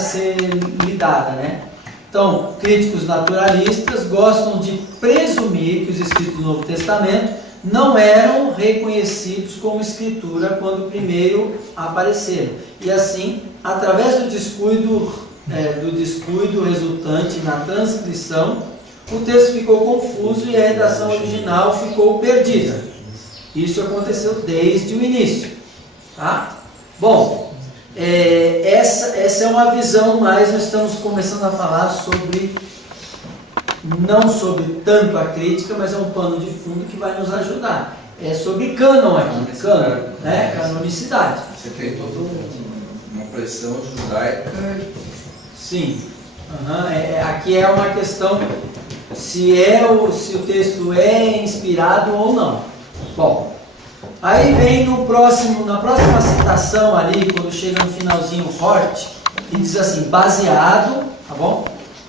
ser lidada, né? Então, críticos naturalistas gostam de presumir que os escritos do Novo Testamento não eram reconhecidos como escritura quando primeiro apareceram. E assim, através do descuido resultante na transcrição, o texto ficou confuso e a redação original ficou perdida. Isso aconteceu desde o início. Tá? Bom, essa é uma visão, mas nós estamos começando a falar não sobre tanto a crítica, mas é um pano de fundo que vai nos ajudar. É sobre cânon aqui, cânon, né? Canonicidade. Você tem toda uma pressão judaica. Sim. Aqui é uma questão se o texto é inspirado ou não. Bom, aí vem na próxima citação ali, quando chega no finalzinho Hort, e diz assim, baseado, tá bom?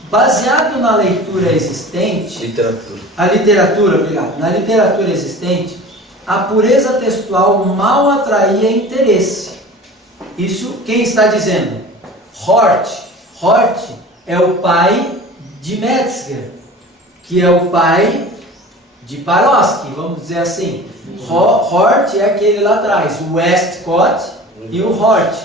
Baseado na leitura existente, obrigado. Na literatura existente, a pureza textual mal atraía interesse. Isso quem está dizendo? Hort. Hort é o pai de Metzger, que é o pai de Paroski, vamos dizer assim. Hort é aquele lá atrás, o Westcott e o Hort,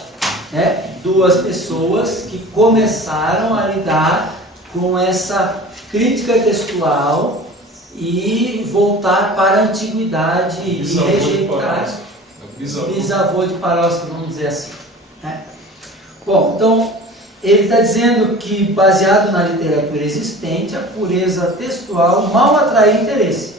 né? Duas pessoas que começaram a lidar com essa crítica textual e voltar para a antiguidade e rejeitar bisavô de Paroski, vamos dizer assim, né? Bom, então ele está dizendo que baseado na literatura existente, a pureza textual mal atrai interesse.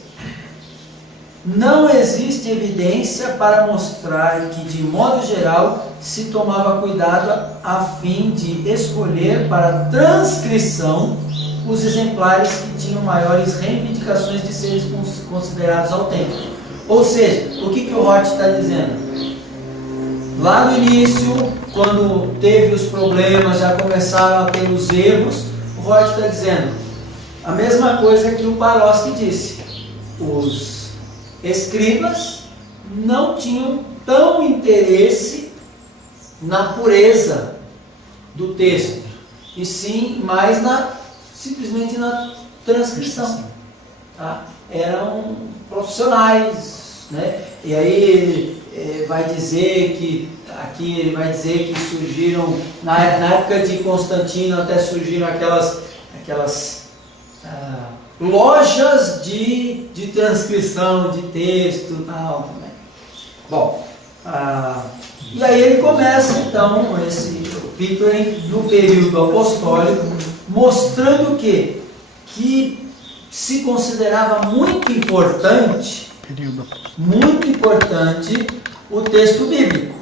Não existe evidência para mostrar que, de modo geral, se tomava cuidado a fim de escolher para transcrição os exemplares que tinham maiores reivindicações de serem considerados autênticos. Ou seja, o que o Hort está dizendo? Lá no início, quando teve os problemas, já começaram a ter os erros, o Hort está dizendo a mesma coisa que o Paroski disse. Os escribas não tinham tão interesse na pureza do texto, e sim mais simplesmente na transcrição. Tá? Eram profissionais, né? E aí ele vai dizer que aqui ele vai dizer que surgiram na época de Constantino, até surgiram aquelas lojas de transcrição de texto e tal. Né? Bom, e aí ele começa então esse Pickering no período apostólico, mostrando que se considerava muito importante o texto bíblico.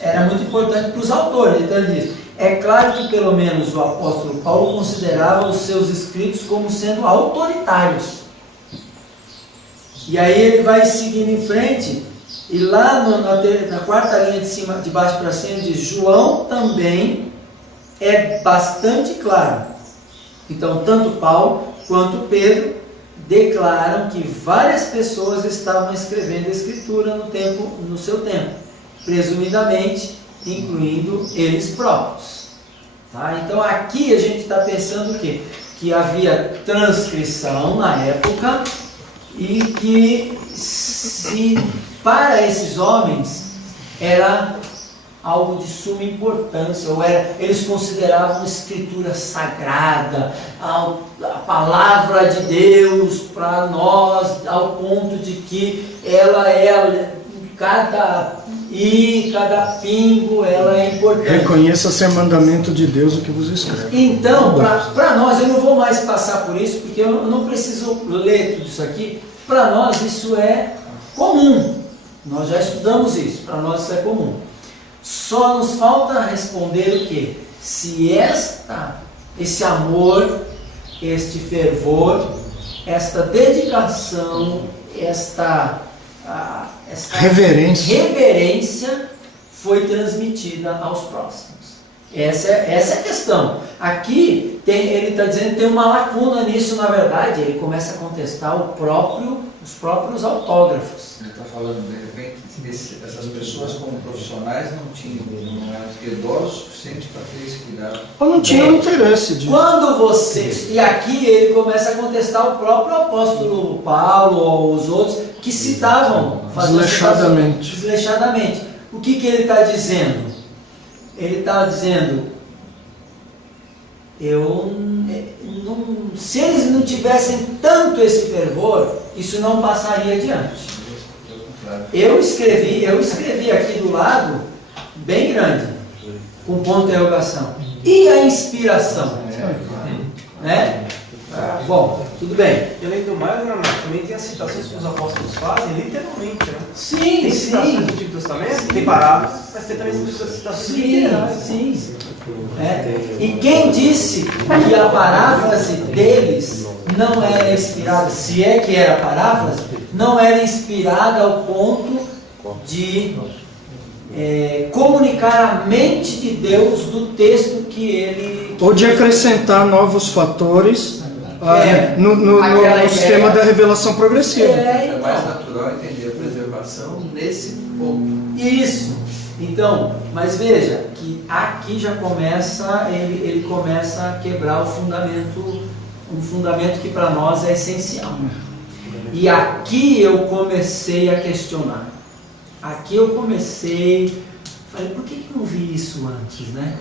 Era muito importante para os autores. Então ele diz, é claro que pelo menos o apóstolo Paulo considerava os seus escritos como sendo autoritários. E aí ele vai seguindo em frente, e lá na quarta linha de cima, de baixo para cima, diz, João também é bastante claro. Então tanto Paulo quanto Pedro declaram que várias pessoas estavam escrevendo a escritura no seu tempo, presumidamente incluindo eles próprios. Tá? Então aqui a gente está pensando o quê? Que havia transcrição na época e que para esses homens era algo de suma importância, eles consideravam a escritura sagrada, a palavra de Deus para nós, ao ponto de que ela cada pingo, ela é importante. Reconheça ser mandamento de Deus o que vos escreve. Então, para nós, eu não vou mais passar por isso, porque eu não preciso ler tudo isso aqui. Para nós isso é comum, nós já estudamos isso, para nós isso é comum. Só nos falta responder o quê? Se esse amor, este fervor, esta dedicação, esta reverência foi transmitida aos próximos. Essa é a questão. Aqui ele está dizendo que tem uma lacuna nisso, na verdade. Ele começa a contestar os próprios autógrafos. Ele está falando, de repente, essas pessoas como profissionais não eram piedosos o suficiente para ter esse cuidado. Ou não tinham interesse disso. Quando vocês... E aqui ele começa a contestar o próprio apóstolo Paulo ou os outros que citavam desleixadamente. O que ele está dizendo? Ele está dizendo, se eles não tivessem tanto esse fervor, isso não passaria adiante. Eu escrevi aqui do lado, bem grande, com ponto de interrogação. E a inspiração? Né? Bom, tudo bem. E além do mais, também tem as citações que os apóstolos fazem, literalmente, né? Sim, tem citações do Antigo Testamento, tem parágrafos, mas tem também citações literais. Sim. E quem disse que a paráfrase deles não era inspirada, se é que era paráfrase, não era inspirada ao ponto de comunicar a mente de Deus do texto que ele... Ou de acrescentar novos fatores no sistema da revelação progressiva. É mais natural entender a preservação nesse ponto. Isso. Então, mas veja que aqui já começa, ele começa a quebrar um fundamento que para nós é essencial. E aqui eu comecei a questionar. Falei, por que eu não vi isso antes, né?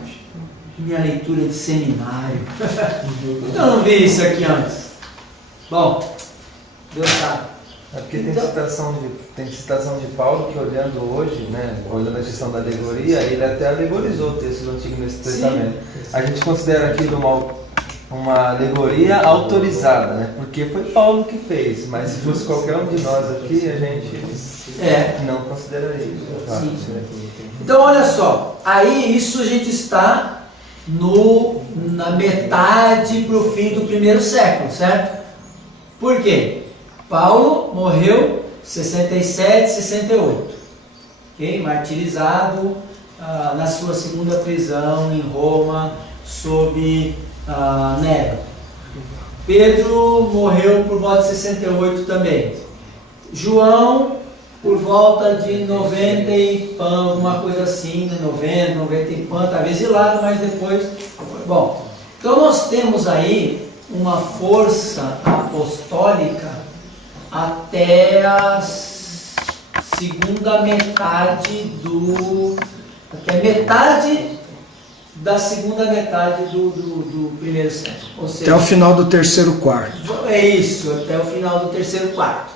Minha leitura de seminário. Por que eu não vi isso aqui antes? Bom, Deus sabe. É porque tem citação de Paulo que, olhando hoje, né, olhando a questão da alegoria, ele até alegorizou o texto do Antigo Testamento. A gente considera aquilo uma alegoria autorizada, né? Porque foi Paulo que fez, mas se fosse qualquer um de nós aqui, a gente não consideraria isso. Então olha só, aí isso a gente está na metade para o fim do primeiro século, certo? Por quê? Paulo morreu 67, 68, okay? Martirizado na sua segunda prisão em Roma, sob Nero. Pedro morreu por volta de 68 também. João, por volta de 90 e pão, alguma coisa assim, 90, 90 e pão, estava exilado, mas depois... Bom, então nós temos aí uma força apostólica até a segunda metade até metade da segunda metade do primeiro século. Ou seja, até o final do terceiro quarto. É isso, até o final do terceiro quarto.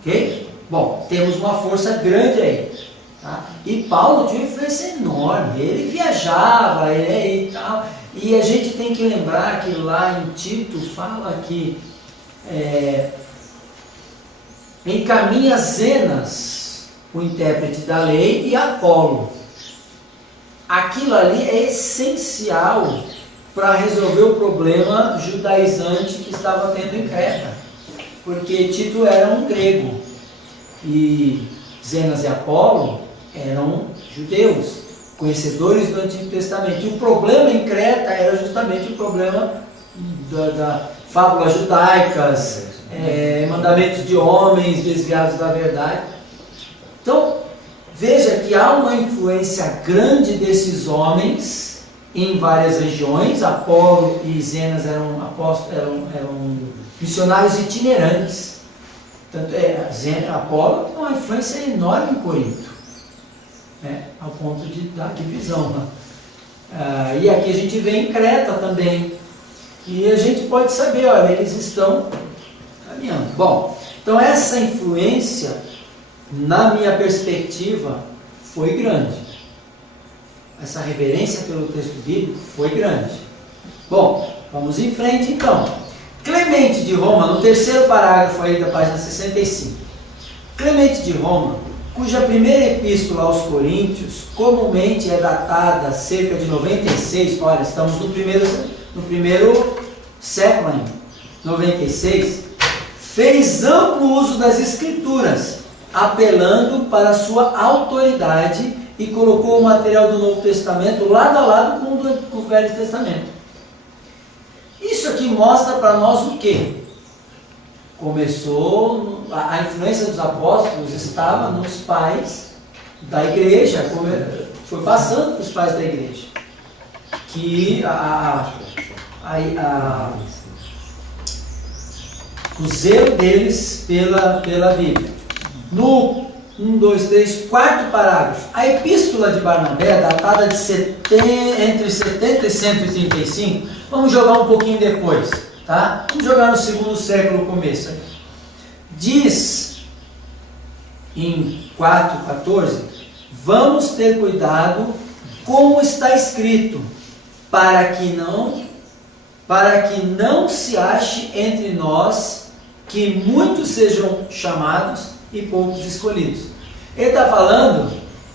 Ok? Bom, temos uma força grande aí. Tá? E Paulo tinha uma influência enorme. Ele viajava, e tal. E a gente tem que lembrar que lá em Tito fala que encaminha Zenas, o intérprete da lei, e Apolo. Aquilo ali é essencial para resolver o problema judaizante que estava tendo em Creta, porque Tito era um grego e Zenas e Apolo eram judeus, conhecedores do Antigo Testamento, e o problema em Creta era justamente o problema da fábulas judaicas, mandamentos de homens desviados da verdade. Então veja que há uma influência grande desses homens em várias regiões. Apolo e Zenas eram missionários itinerantes. Tanto Apolo tem uma influência enorme em Corinto, ao ponto de dar divisão. E aqui a gente vê em Creta também. E a gente pode saber, olha, eles estão caminhando. Bom, então essa influência, na minha perspectiva, foi grande. Essa reverência pelo texto bíblico foi grande. Bom, vamos em frente então. Clemente de Roma, no terceiro parágrafo aí da página 65. Clemente de Roma, cuja primeira epístola aos Coríntios comumente é datada cerca de 96, olha, estamos no primeiro século ainda, 96, fez amplo uso das Escrituras, apelando para a sua autoridade, e colocou o material do Novo Testamento lado a lado com o Velho Testamento. Isso aqui mostra para nós o quê? Começou, a influência dos apóstolos estava nos pais da igreja, foi passando para os pais da igreja, que o zelo deles pela Bíblia. No quarto parágrafo, a epístola de Barnabé, datada entre 70 e 135, vamos jogar um pouquinho depois, tá? Vamos jogar no segundo século começo. Diz em 4:14, vamos ter cuidado como está escrito, para que não se ache entre nós que muitos sejam chamados e poucos escolhidos. Ele está falando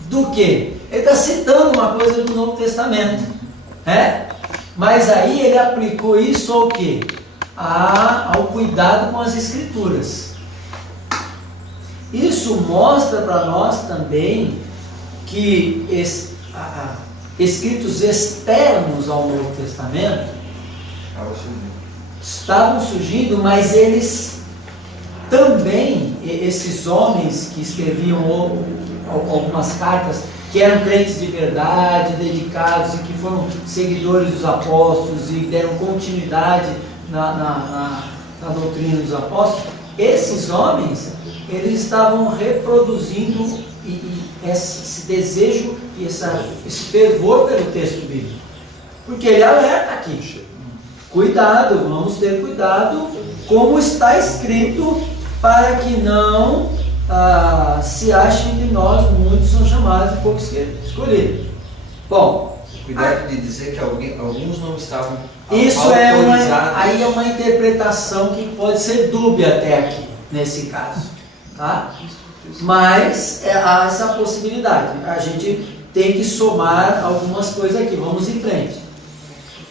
do quê? Ele está citando uma coisa do Novo Testamento, mas aí ele aplicou isso ao quê? Ao cuidado com as Escrituras. Isso mostra para nós também que escritos externos ao Novo Testamento estavam surgindo, mas eles também, esses homens que escreviam algumas cartas, que eram crentes de verdade, dedicados e que foram seguidores dos apóstolos e deram continuidade na doutrina dos apóstolos, esses homens, eles estavam reproduzindo esse desejo e esse fervor pelo texto bíblico. Porque ele alerta aqui, cuidado, vamos ter cuidado como está escrito, para que não se achem de nós muitos são chamados e poucos escolhidos. Bom, cuidado de dizer que alguns não estavam isso autorizados. Aí é uma interpretação que pode ser dúbia até aqui, nesse caso, tá? Mas há essa possibilidade. A gente tem que somar algumas coisas aqui. Vamos em frente.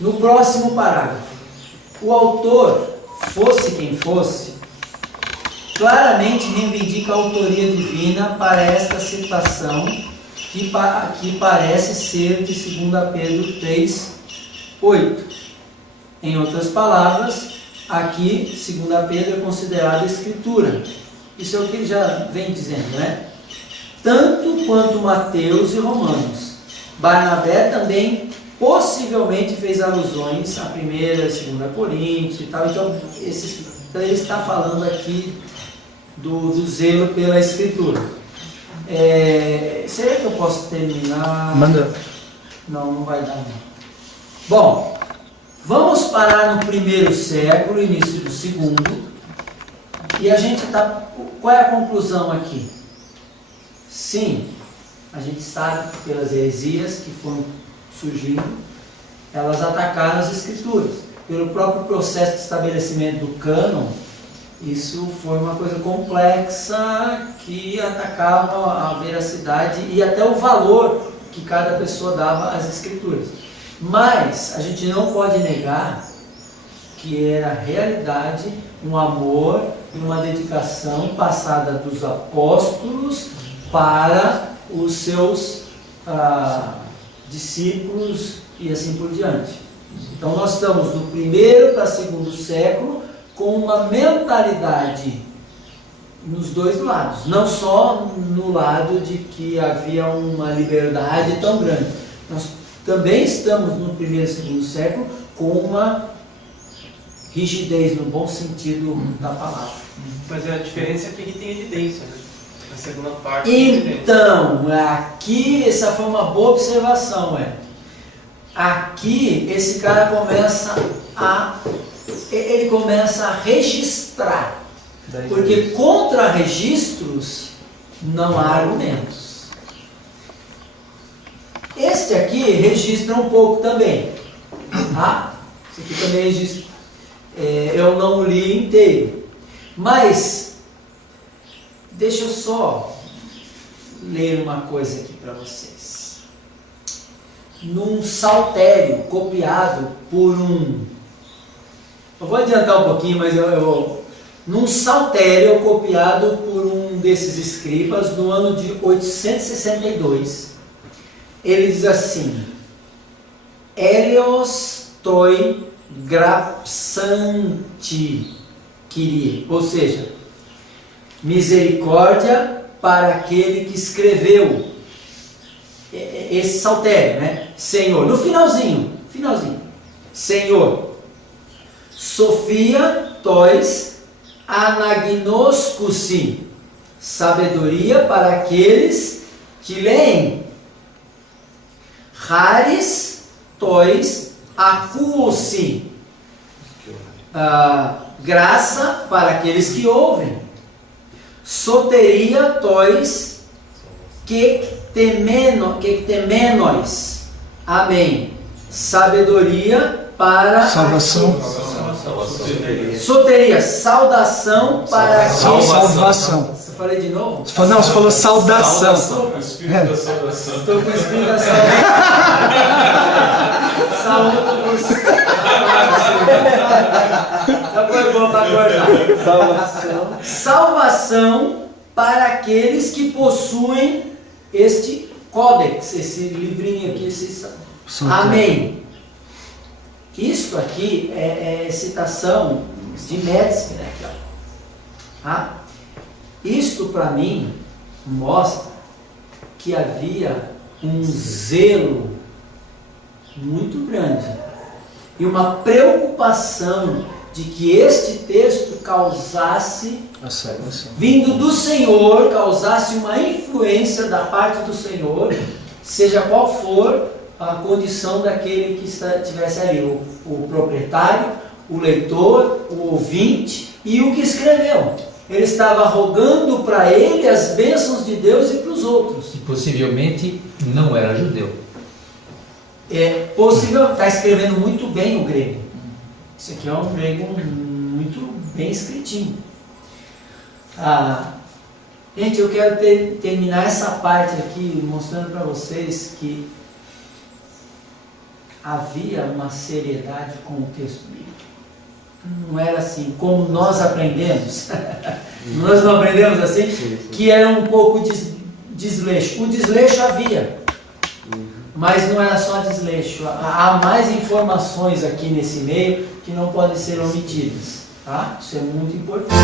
No próximo parágrafo, o autor, fosse quem fosse, claramente reivindica a autoria divina para esta citação que parece ser de 2 Pedro 3:8. Em outras palavras, aqui 2 Pedro é considerada escritura. Isso é o que ele já vem dizendo, né? Tanto quanto Mateus e Romanos. Barnabé também possivelmente fez alusões a 1ª e 2 Coríntios e tal. Então, ele está falando aqui do zelo pela escritura. Será que eu posso terminar? Manda. Não vai dar não. Bom, vamos parar no 1º século, início do 2º, e a gente está... Qual é a conclusão aqui? Sim, a gente sabe que pelas heresias que foram surgindo, elas atacaram as escrituras. Pelo próprio processo de estabelecimento do cânon, isso foi uma coisa complexa que atacava a veracidade e até o valor que cada pessoa dava às escrituras. Mas a gente não pode negar que era realidade um amor e uma dedicação passada dos apóstolos para os seus discípulos e assim por diante. Então nós estamos do 1º para 2º século com uma mentalidade nos dois lados, não só no lado de que havia uma liberdade tão grande. Nós também estamos no 1º e 2º século com uma rigidez no bom sentido da palavra. Mas a diferença é que aqui tem evidência, né? A segunda parte. Então, aqui, essa foi uma boa observação, Aqui, esse cara começa a registrar, porque contra registros não há argumentos. Este aqui registra um pouco também. Esse aqui também registra. Eu não li inteiro, mas deixa eu só ler uma coisa aqui para vocês. Num saltério copiado por eu vou adiantar um pouquinho, mas num saltério copiado por um desses escribas no ano de 862, ele diz assim: Helios toi grapsanti Kyrie, ou seja, misericórdia para aquele que escreveu esse saltério, né? Senhor, no finalzinho, Senhor, Sofia tois anagnoskousi, sabedoria para aqueles que leem, Haris tois akousi, graça para aqueles que ouvem, soteria tois kektemenos, amém, sabedoria para salvação. Soteria, saudação para aqueles. Salvação. Eu falei de novo? Não, você falou saudação. Estou com o espírito da saudação. Estou com o espírito da saudação. Saúde você. Já foi bom para acordar. Salvação para aqueles que possuem este códex, esse livrinho aqui, amém. Isto aqui é citação de Metzger, aqui, Isto para mim mostra que havia um zelo muito grande e uma preocupação de que este texto causasse, vindo do Senhor, causasse uma influência da parte do Senhor, seja qual for a condição daquele que estivesse ali, o proprietário, o leitor, o ouvinte e o que escreveu. Ele estava rogando para ele as bênçãos de Deus e para os outros. E possivelmente não era judeu. Está escrevendo muito bem o grego. Isso aqui é um grego muito bem escritinho. Gente, eu quero terminar essa parte aqui mostrando para vocês que havia uma seriedade com o texto bíblico. Não era assim, como nós aprendemos. Nós não aprendemos assim? Que era um pouco desleixo. O desleixo havia, mas não era só desleixo. Há mais informações aqui nesse meio que não podem ser omitidas. Tá? Isso é muito importante.